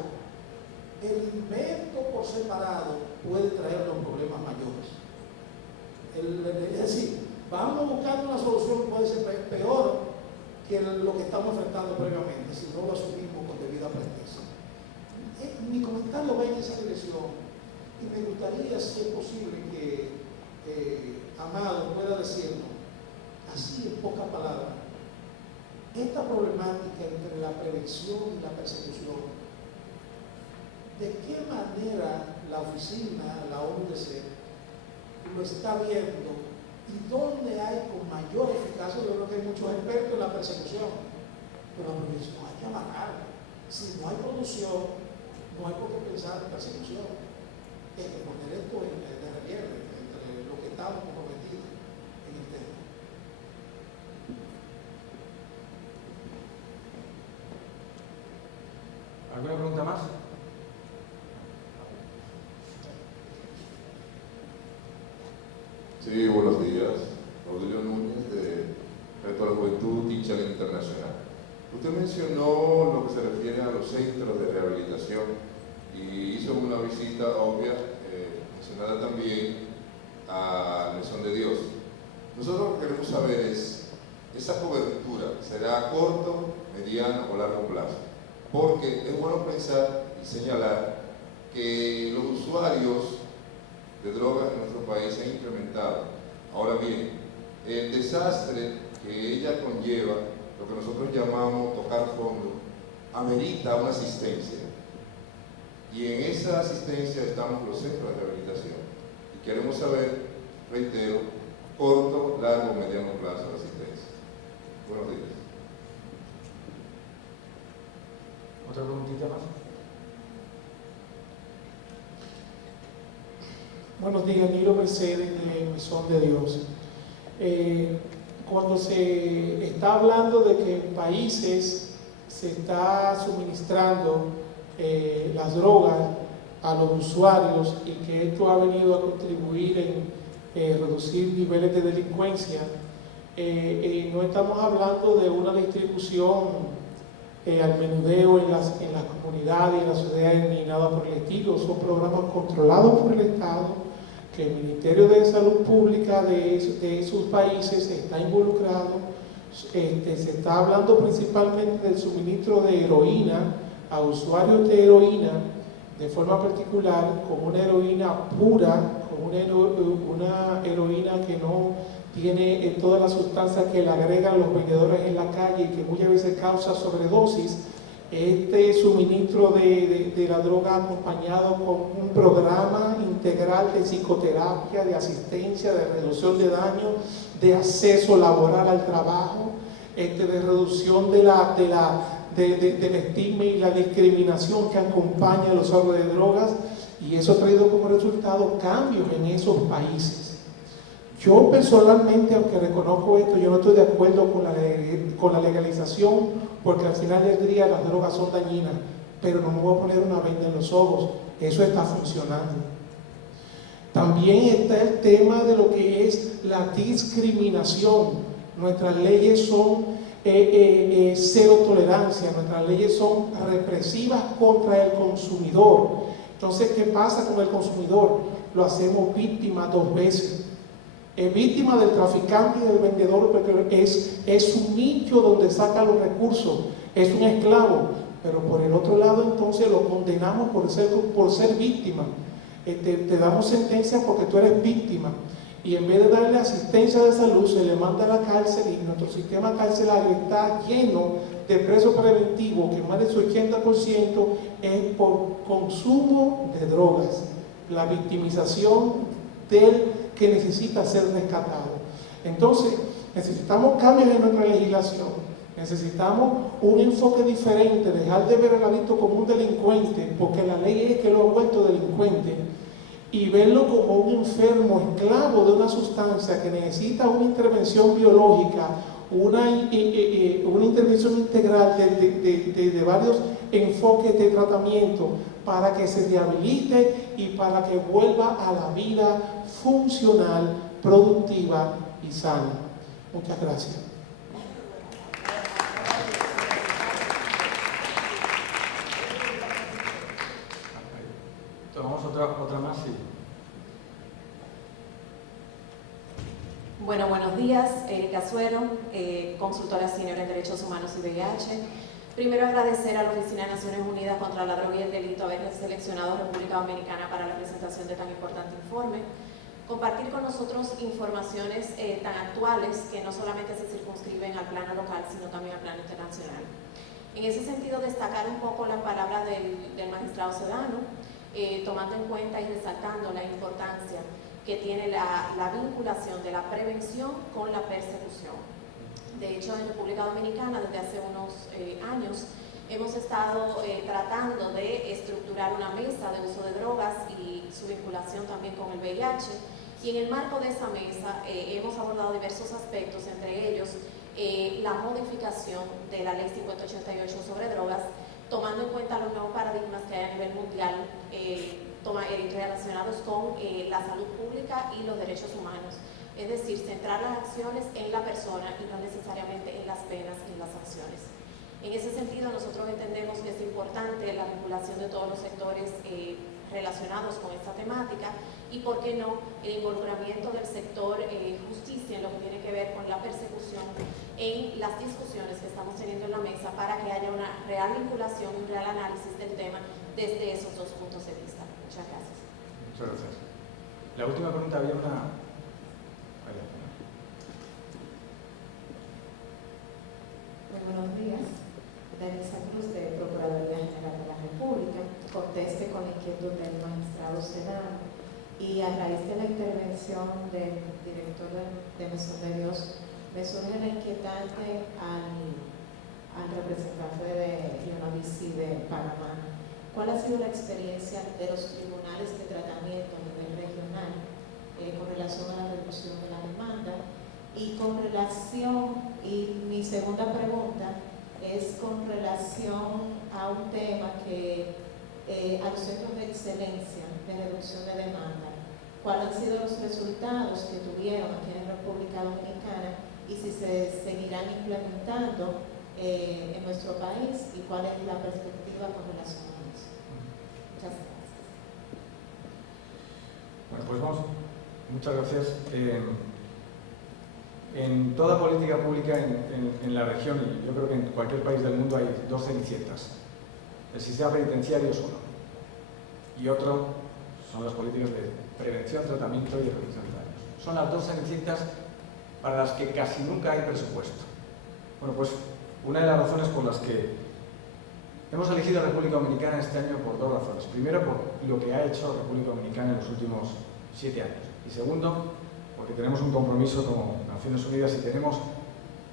el invento por separado puede traernos problemas mayores. Es decir, vamos buscando una solución que puede ser peor que lo que estamos enfrentando previamente, si no lo asumimos con debida presteza. Mi comentario va en esa dirección, y me gustaría, si es posible, que Amado pueda decirnos, así en pocas palabras, esta problemática entre la prevención y la persecución, ¿de qué manera la oficina, la ONDC, lo está viendo, y dónde hay con mayor eficacia? Yo creo que hay muchos expertos en la persecución, pero la prevención hay que amarrarla. Si no hay producción, no hay por qué pensar en persecución. Hay que poner esto de relieve entre lo que estamos comprometidos en el tema. ¿Alguna pregunta más? Sí, buenos días. Aurelio Núñez, de Reto a la Juventud, Teacher Internacional. Usted mencionó lo que se refiere a los centros de rehabilitación y hizo una visita obvia, mencionada también, a Mesón de Dios. Nosotros lo que queremos saber es, esa cobertura será a corto, mediano o largo plazo, porque es bueno pensar y señalar que los usuarios de drogas en nuestro país se han incrementado. Ahora bien, el desastre que ella conlleva, lo que nosotros llamamos tocar fondo, amerita una asistencia. Y en esa asistencia estamos los centros de rehabilitación. Y queremos saber, reitero, corto, largo, mediano plazo de asistencia. Buenos días. ¿Otra preguntita más? Buenos días, Nilo Mercedes de Mesón de Dios. Cuando se está hablando de que en países se está suministrando las drogas a los usuarios y que esto ha venido a contribuir en reducir niveles de delincuencia, no estamos hablando de una distribución al menudeo en las comunidades y en las ciudades ni nada por el estilo. Son programas controlados por el Estado, que el Ministerio de Salud Pública de esos países está involucrado. Se está hablando principalmente del suministro de heroína a usuarios de heroína, de forma particular con una heroína pura, con una heroína que no tiene todas las sustancias que le agregan los vendedores en la calle y que muchas veces causa sobredosis. Este suministro de la droga acompañado con un programa integral de psicoterapia, de asistencia, de reducción de daño, de acceso laboral al trabajo, de reducción del estigma y la discriminación que acompaña a los usuarios de drogas, y eso ha traído como resultado cambios en esos países. Yo personalmente, aunque reconozco esto, yo no estoy de acuerdo con la legalización, porque al final del día las drogas son dañinas, pero no me voy a poner una venda en los ojos. Eso está funcionando. También está el tema de lo que es la discriminación. Nuestras leyes son cero tolerancia, nuestras leyes son represivas contra el consumidor. Entonces, ¿qué pasa con el consumidor? Lo hacemos víctima dos veces. Es víctima del traficante y del vendedor porque es un nicho donde saca los recursos, es un esclavo, pero por el otro lado entonces lo condenamos por ser víctima. Te damos sentencia porque tú eres víctima, y en vez de darle asistencia de salud se le manda a la cárcel, y nuestro sistema carcelario está lleno de presos preventivos, que más del 80% es por consumo de drogas, la victimización del que necesita ser rescatado. Entonces, necesitamos cambios en nuestra legislación, necesitamos un enfoque diferente, dejar de ver al adicto como un delincuente, porque la ley es que lo ha vuelto delincuente, y verlo como un enfermo, esclavo de una sustancia que necesita una intervención biológica, una intervención integral de varios enfoques de tratamiento para que se rehabilite y para que vuelva a la vida funcional, productiva y sana. Muchas gracias. Tomamos otra más, sí. Bueno, buenos días, Erika Suero, consultora senior en Derechos Humanos y VIH. Primero agradecer a la Oficina de Naciones Unidas contra la Droga y el Delito haber seleccionado a República Dominicana para la presentación de tan importante informe. Compartir con nosotros informaciones tan actuales que no solamente se circunscriben al plano local, sino también al plano internacional. En ese sentido, destacar un poco la palabra del magistrado Sedano, tomando en cuenta y resaltando la importancia que tiene la vinculación de la prevención con la persecución. De hecho, en República Dominicana, desde hace unos años, hemos estado tratando de estructurar una mesa de uso de drogas y su vinculación también con el VIH, y en el marco de esa mesa hemos abordado diversos aspectos, entre ellos la modificación de la Ley 5088 sobre drogas, tomando en cuenta los nuevos paradigmas que hay a nivel mundial relacionados con la salud pública y los derechos humanos. Es decir, centrar las acciones en la persona y no necesariamente en las penas y en las sanciones. En ese sentido, nosotros entendemos que es importante la vinculación de todos los sectores relacionados con esta temática y, por qué no, el involucramiento del sector justicia en lo que tiene que ver con la persecución en las discusiones que estamos teniendo en la mesa para que haya una real vinculación y un real análisis del tema desde esos dos puntos de vista. Muchas gracias. Muchas gracias. La última pregunta, había una... Muy buenos días. Denisa Cruz, de Procuraduría General de la República. Conteste con la inquietud del magistrado Sedano. Y a raíz de la intervención del director de Mesón de Dios, me surge la inquietante al representante de UNODC de Panamá. ¿Cuál ha sido la experiencia de los tribunales de tratamiento a nivel regional con relación a la reducción de la demanda? Y con relación, y mi segunda pregunta es con relación a un tema que a los centros de excelencia de reducción de demanda, ¿cuáles han sido los resultados que tuvieron aquí en República Dominicana y si se seguirán implementando en nuestro país y cuál es la perspectiva con relación a eso? Muchas gracias. Bueno, pues vamos. Muchas gracias. En toda política pública en la región, y yo creo que en cualquier país del mundo, hay dos cenicientas. El sistema penitenciario es uno, y otro son las políticas de prevención, tratamiento y reducción de daños. Son las dos cenicientas para las que casi nunca hay presupuesto. Bueno, pues una de las razones por las que hemos elegido a República Dominicana este año, por dos razones. Primero, por lo que ha hecho República Dominicana en los últimos 7 años. Y segundo, porque tenemos un compromiso como Naciones Unidas y tenemos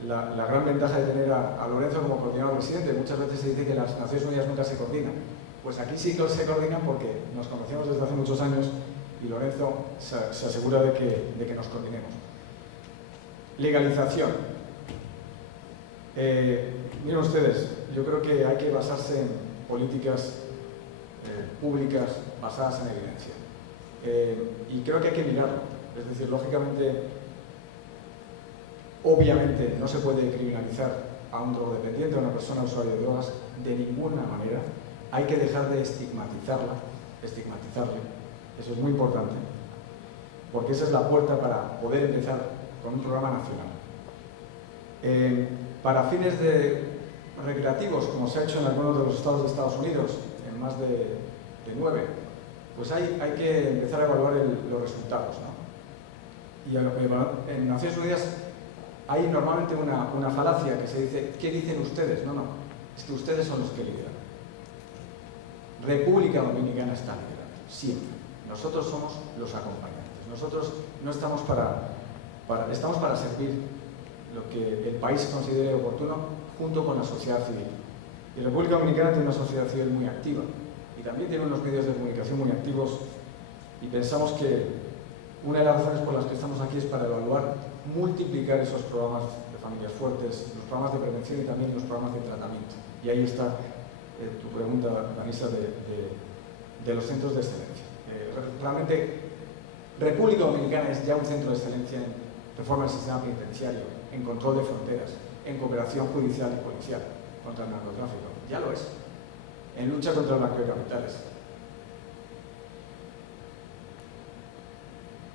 la gran ventaja de tener a Lorenzo como coordinador presidente. Muchas veces se dice que las Naciones Unidas nunca se coordinan. Pues aquí sí que se coordinan porque nos conocemos desde hace muchos años y Lorenzo se asegura de que nos coordinemos. Legalización. Miren ustedes, yo creo que hay que basarse en políticas públicas basadas en evidencia. Y creo que hay que mirarlo. Es decir, lógicamente, obviamente no se puede criminalizar a un drogodependiente, a una persona usuaria de drogas, de ninguna manera. Hay que dejar de estigmatizarle. Eso es muy importante, porque esa es la puerta para poder empezar con un programa nacional. Para fines recreativos, como se ha hecho en algunos de los estados de Estados Unidos, en más de 9, pues hay que empezar a evaluar los resultados, ¿no? Y en Naciones Unidas hay normalmente una falacia que se dice, ¿qué dicen ustedes? No, es que ustedes son los que lideran. República Dominicana está liderando, siempre. Nosotros somos los acompañantes. Nosotros no estamos estamos para servir lo que el país considere oportuno junto con la sociedad civil. Y República Dominicana tiene una sociedad civil muy activa y también tiene unos medios de comunicación muy activos, y pensamos que una de las razones por las que estamos aquí es para evaluar, multiplicar esos programas de familias fuertes, los programas de prevención y también los programas de tratamiento. Y ahí está tu pregunta, Vanessa, de los centros de excelencia. Realmente, República Dominicana es ya un centro de excelencia en reforma del sistema penitenciario, en control de fronteras, en cooperación judicial y policial contra el narcotráfico. Ya lo es. En lucha contra el blanqueo de capitales.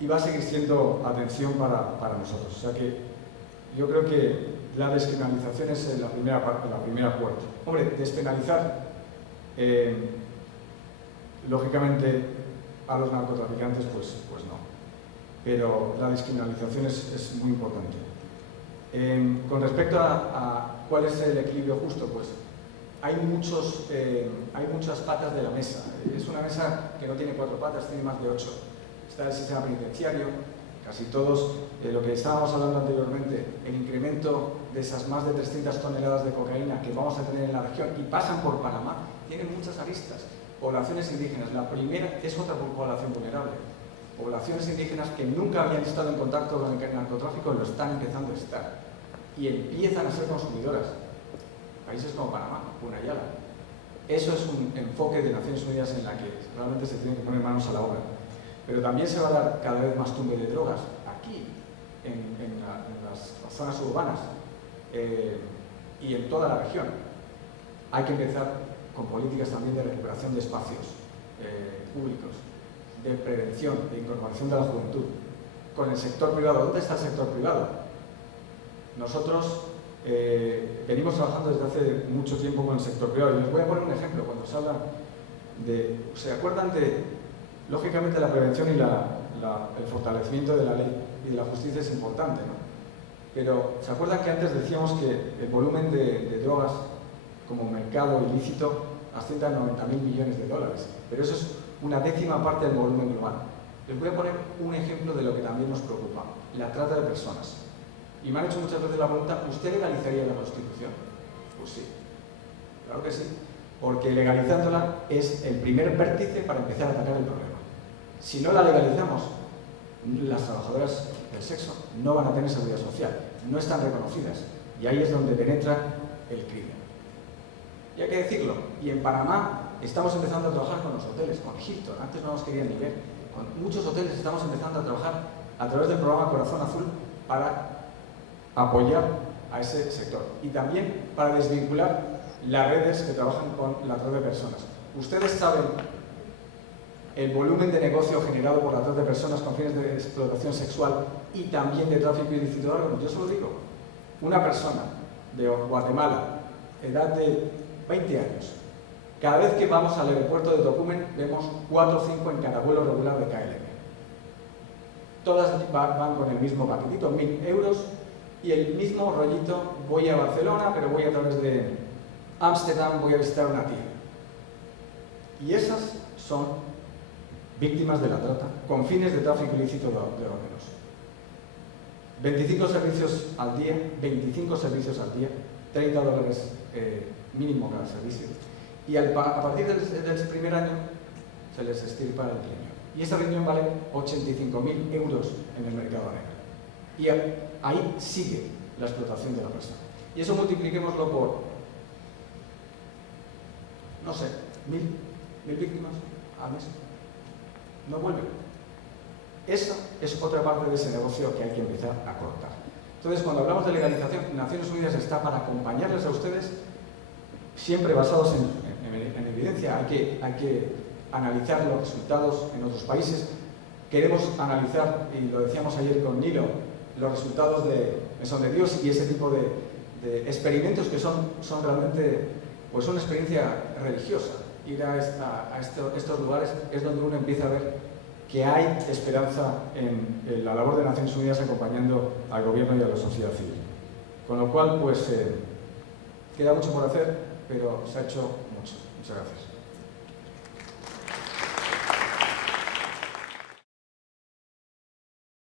Y va a seguir siendo atención para nosotros. O sea que yo creo que la despenalización es la primera puerta. Hombre, despenalizar, lógicamente, a los narcotraficantes, pues no. Pero la despenalización es muy importante. Con respecto a cuál es el equilibrio justo, pues hay muchas patas de la mesa. Es una mesa que no tiene 4 patas, tiene más de 8. Está el sistema penitenciario, casi todos, lo que estábamos hablando anteriormente, el incremento de esas más de 300 toneladas de cocaína que vamos a tener en la región y pasan por Panamá, tienen muchas aristas. Poblaciones indígenas, la primera es otra población vulnerable. Poblaciones indígenas que nunca habían estado en contacto con el narcotráfico lo están empezando a estar y empiezan a ser consumidoras. Países como Panamá, Punayala. Eso es un enfoque de Naciones Unidas en la que realmente se tienen que poner manos a la obra. Pero también se va a dar cada vez más tumbe de drogas aquí, en las zonas urbanas y en toda la región. hay que empezar con políticas también de recuperación de espacios públicos, de prevención, de incorporación de la juventud. Con el sector privado, ¿dónde está el sector privado? Nosotros venimos trabajando desde hace mucho tiempo con el sector privado y les voy a poner un ejemplo. Cuando se habla de, ¿se acuerdan de, lógicamente la prevención y el fortalecimiento de la ley y de la justicia es importante, ¿no? Pero ¿se acuerdan que antes decíamos que el volumen de drogas como mercado ilícito asciende a 90.000 millones de dólares? Pero eso es una décima parte del volumen global. Les voy a poner un ejemplo de lo que también nos preocupa, la trata de personas. Y me han hecho muchas veces la pregunta, ¿usted legalizaría la prostitución? Pues sí, claro que sí, porque legalizándola es el primer vértice para empezar a atacar el problema. Si no la legalizamos, las trabajadoras del sexo no van a tener seguridad social, no están reconocidas, y ahí es donde penetra el crimen. Y hay que decirlo, y en Panamá estamos empezando a trabajar con los hoteles, con Hilton, antes no nos querían ni ver, con muchos hoteles estamos empezando a trabajar a través del programa Corazón Azul para apoyar a ese sector y también para desvincular las redes que trabajan con la trata de personas. Ustedes saben el volumen de negocio generado por la trata de personas con fines de explotación sexual y también de tráfico ilícito de órganos. Yo se lo digo, una persona de Guatemala, edad de 20 años, cada vez que vamos al aeropuerto de Tocumen vemos 4 o 5 en cada vuelo regular de KLM. Todas van con el mismo paquetito, 1.000 euros, y el mismo rollito, voy a Barcelona, pero voy a través de Ámsterdam, voy a visitar a una tía. Y esas son víctimas de la trata, con fines de tráfico ilícito de órganos. 25 servicios al día, 25 servicios al día, $30 mínimo cada servicio. Y a partir del primer año se les extirpa el riñón. Y esta riñón vale 85.000 euros en el mercado negro. Y ahí sigue la explotación de la persona. Y eso multipliquémoslo por, no sé, 1.000 víctimas al mes. No vuelven. Esa es otra parte de ese negocio que hay que empezar a cortar. Entonces, cuando hablamos de legalización, Naciones Unidas está para acompañarles a ustedes, siempre basados en evidencia. Hay que analizar los resultados en otros países. Queremos analizar, y lo decíamos ayer con Nilo, los resultados de Mesón de Dios y ese tipo de experimentos que son realmente pues una experiencia religiosa. Ir a estos lugares es donde uno empieza a ver que hay esperanza en la labor de Naciones Unidas acompañando al gobierno y a la sociedad civil. Con lo cual, pues, queda mucho por hacer, pero se ha hecho mucho.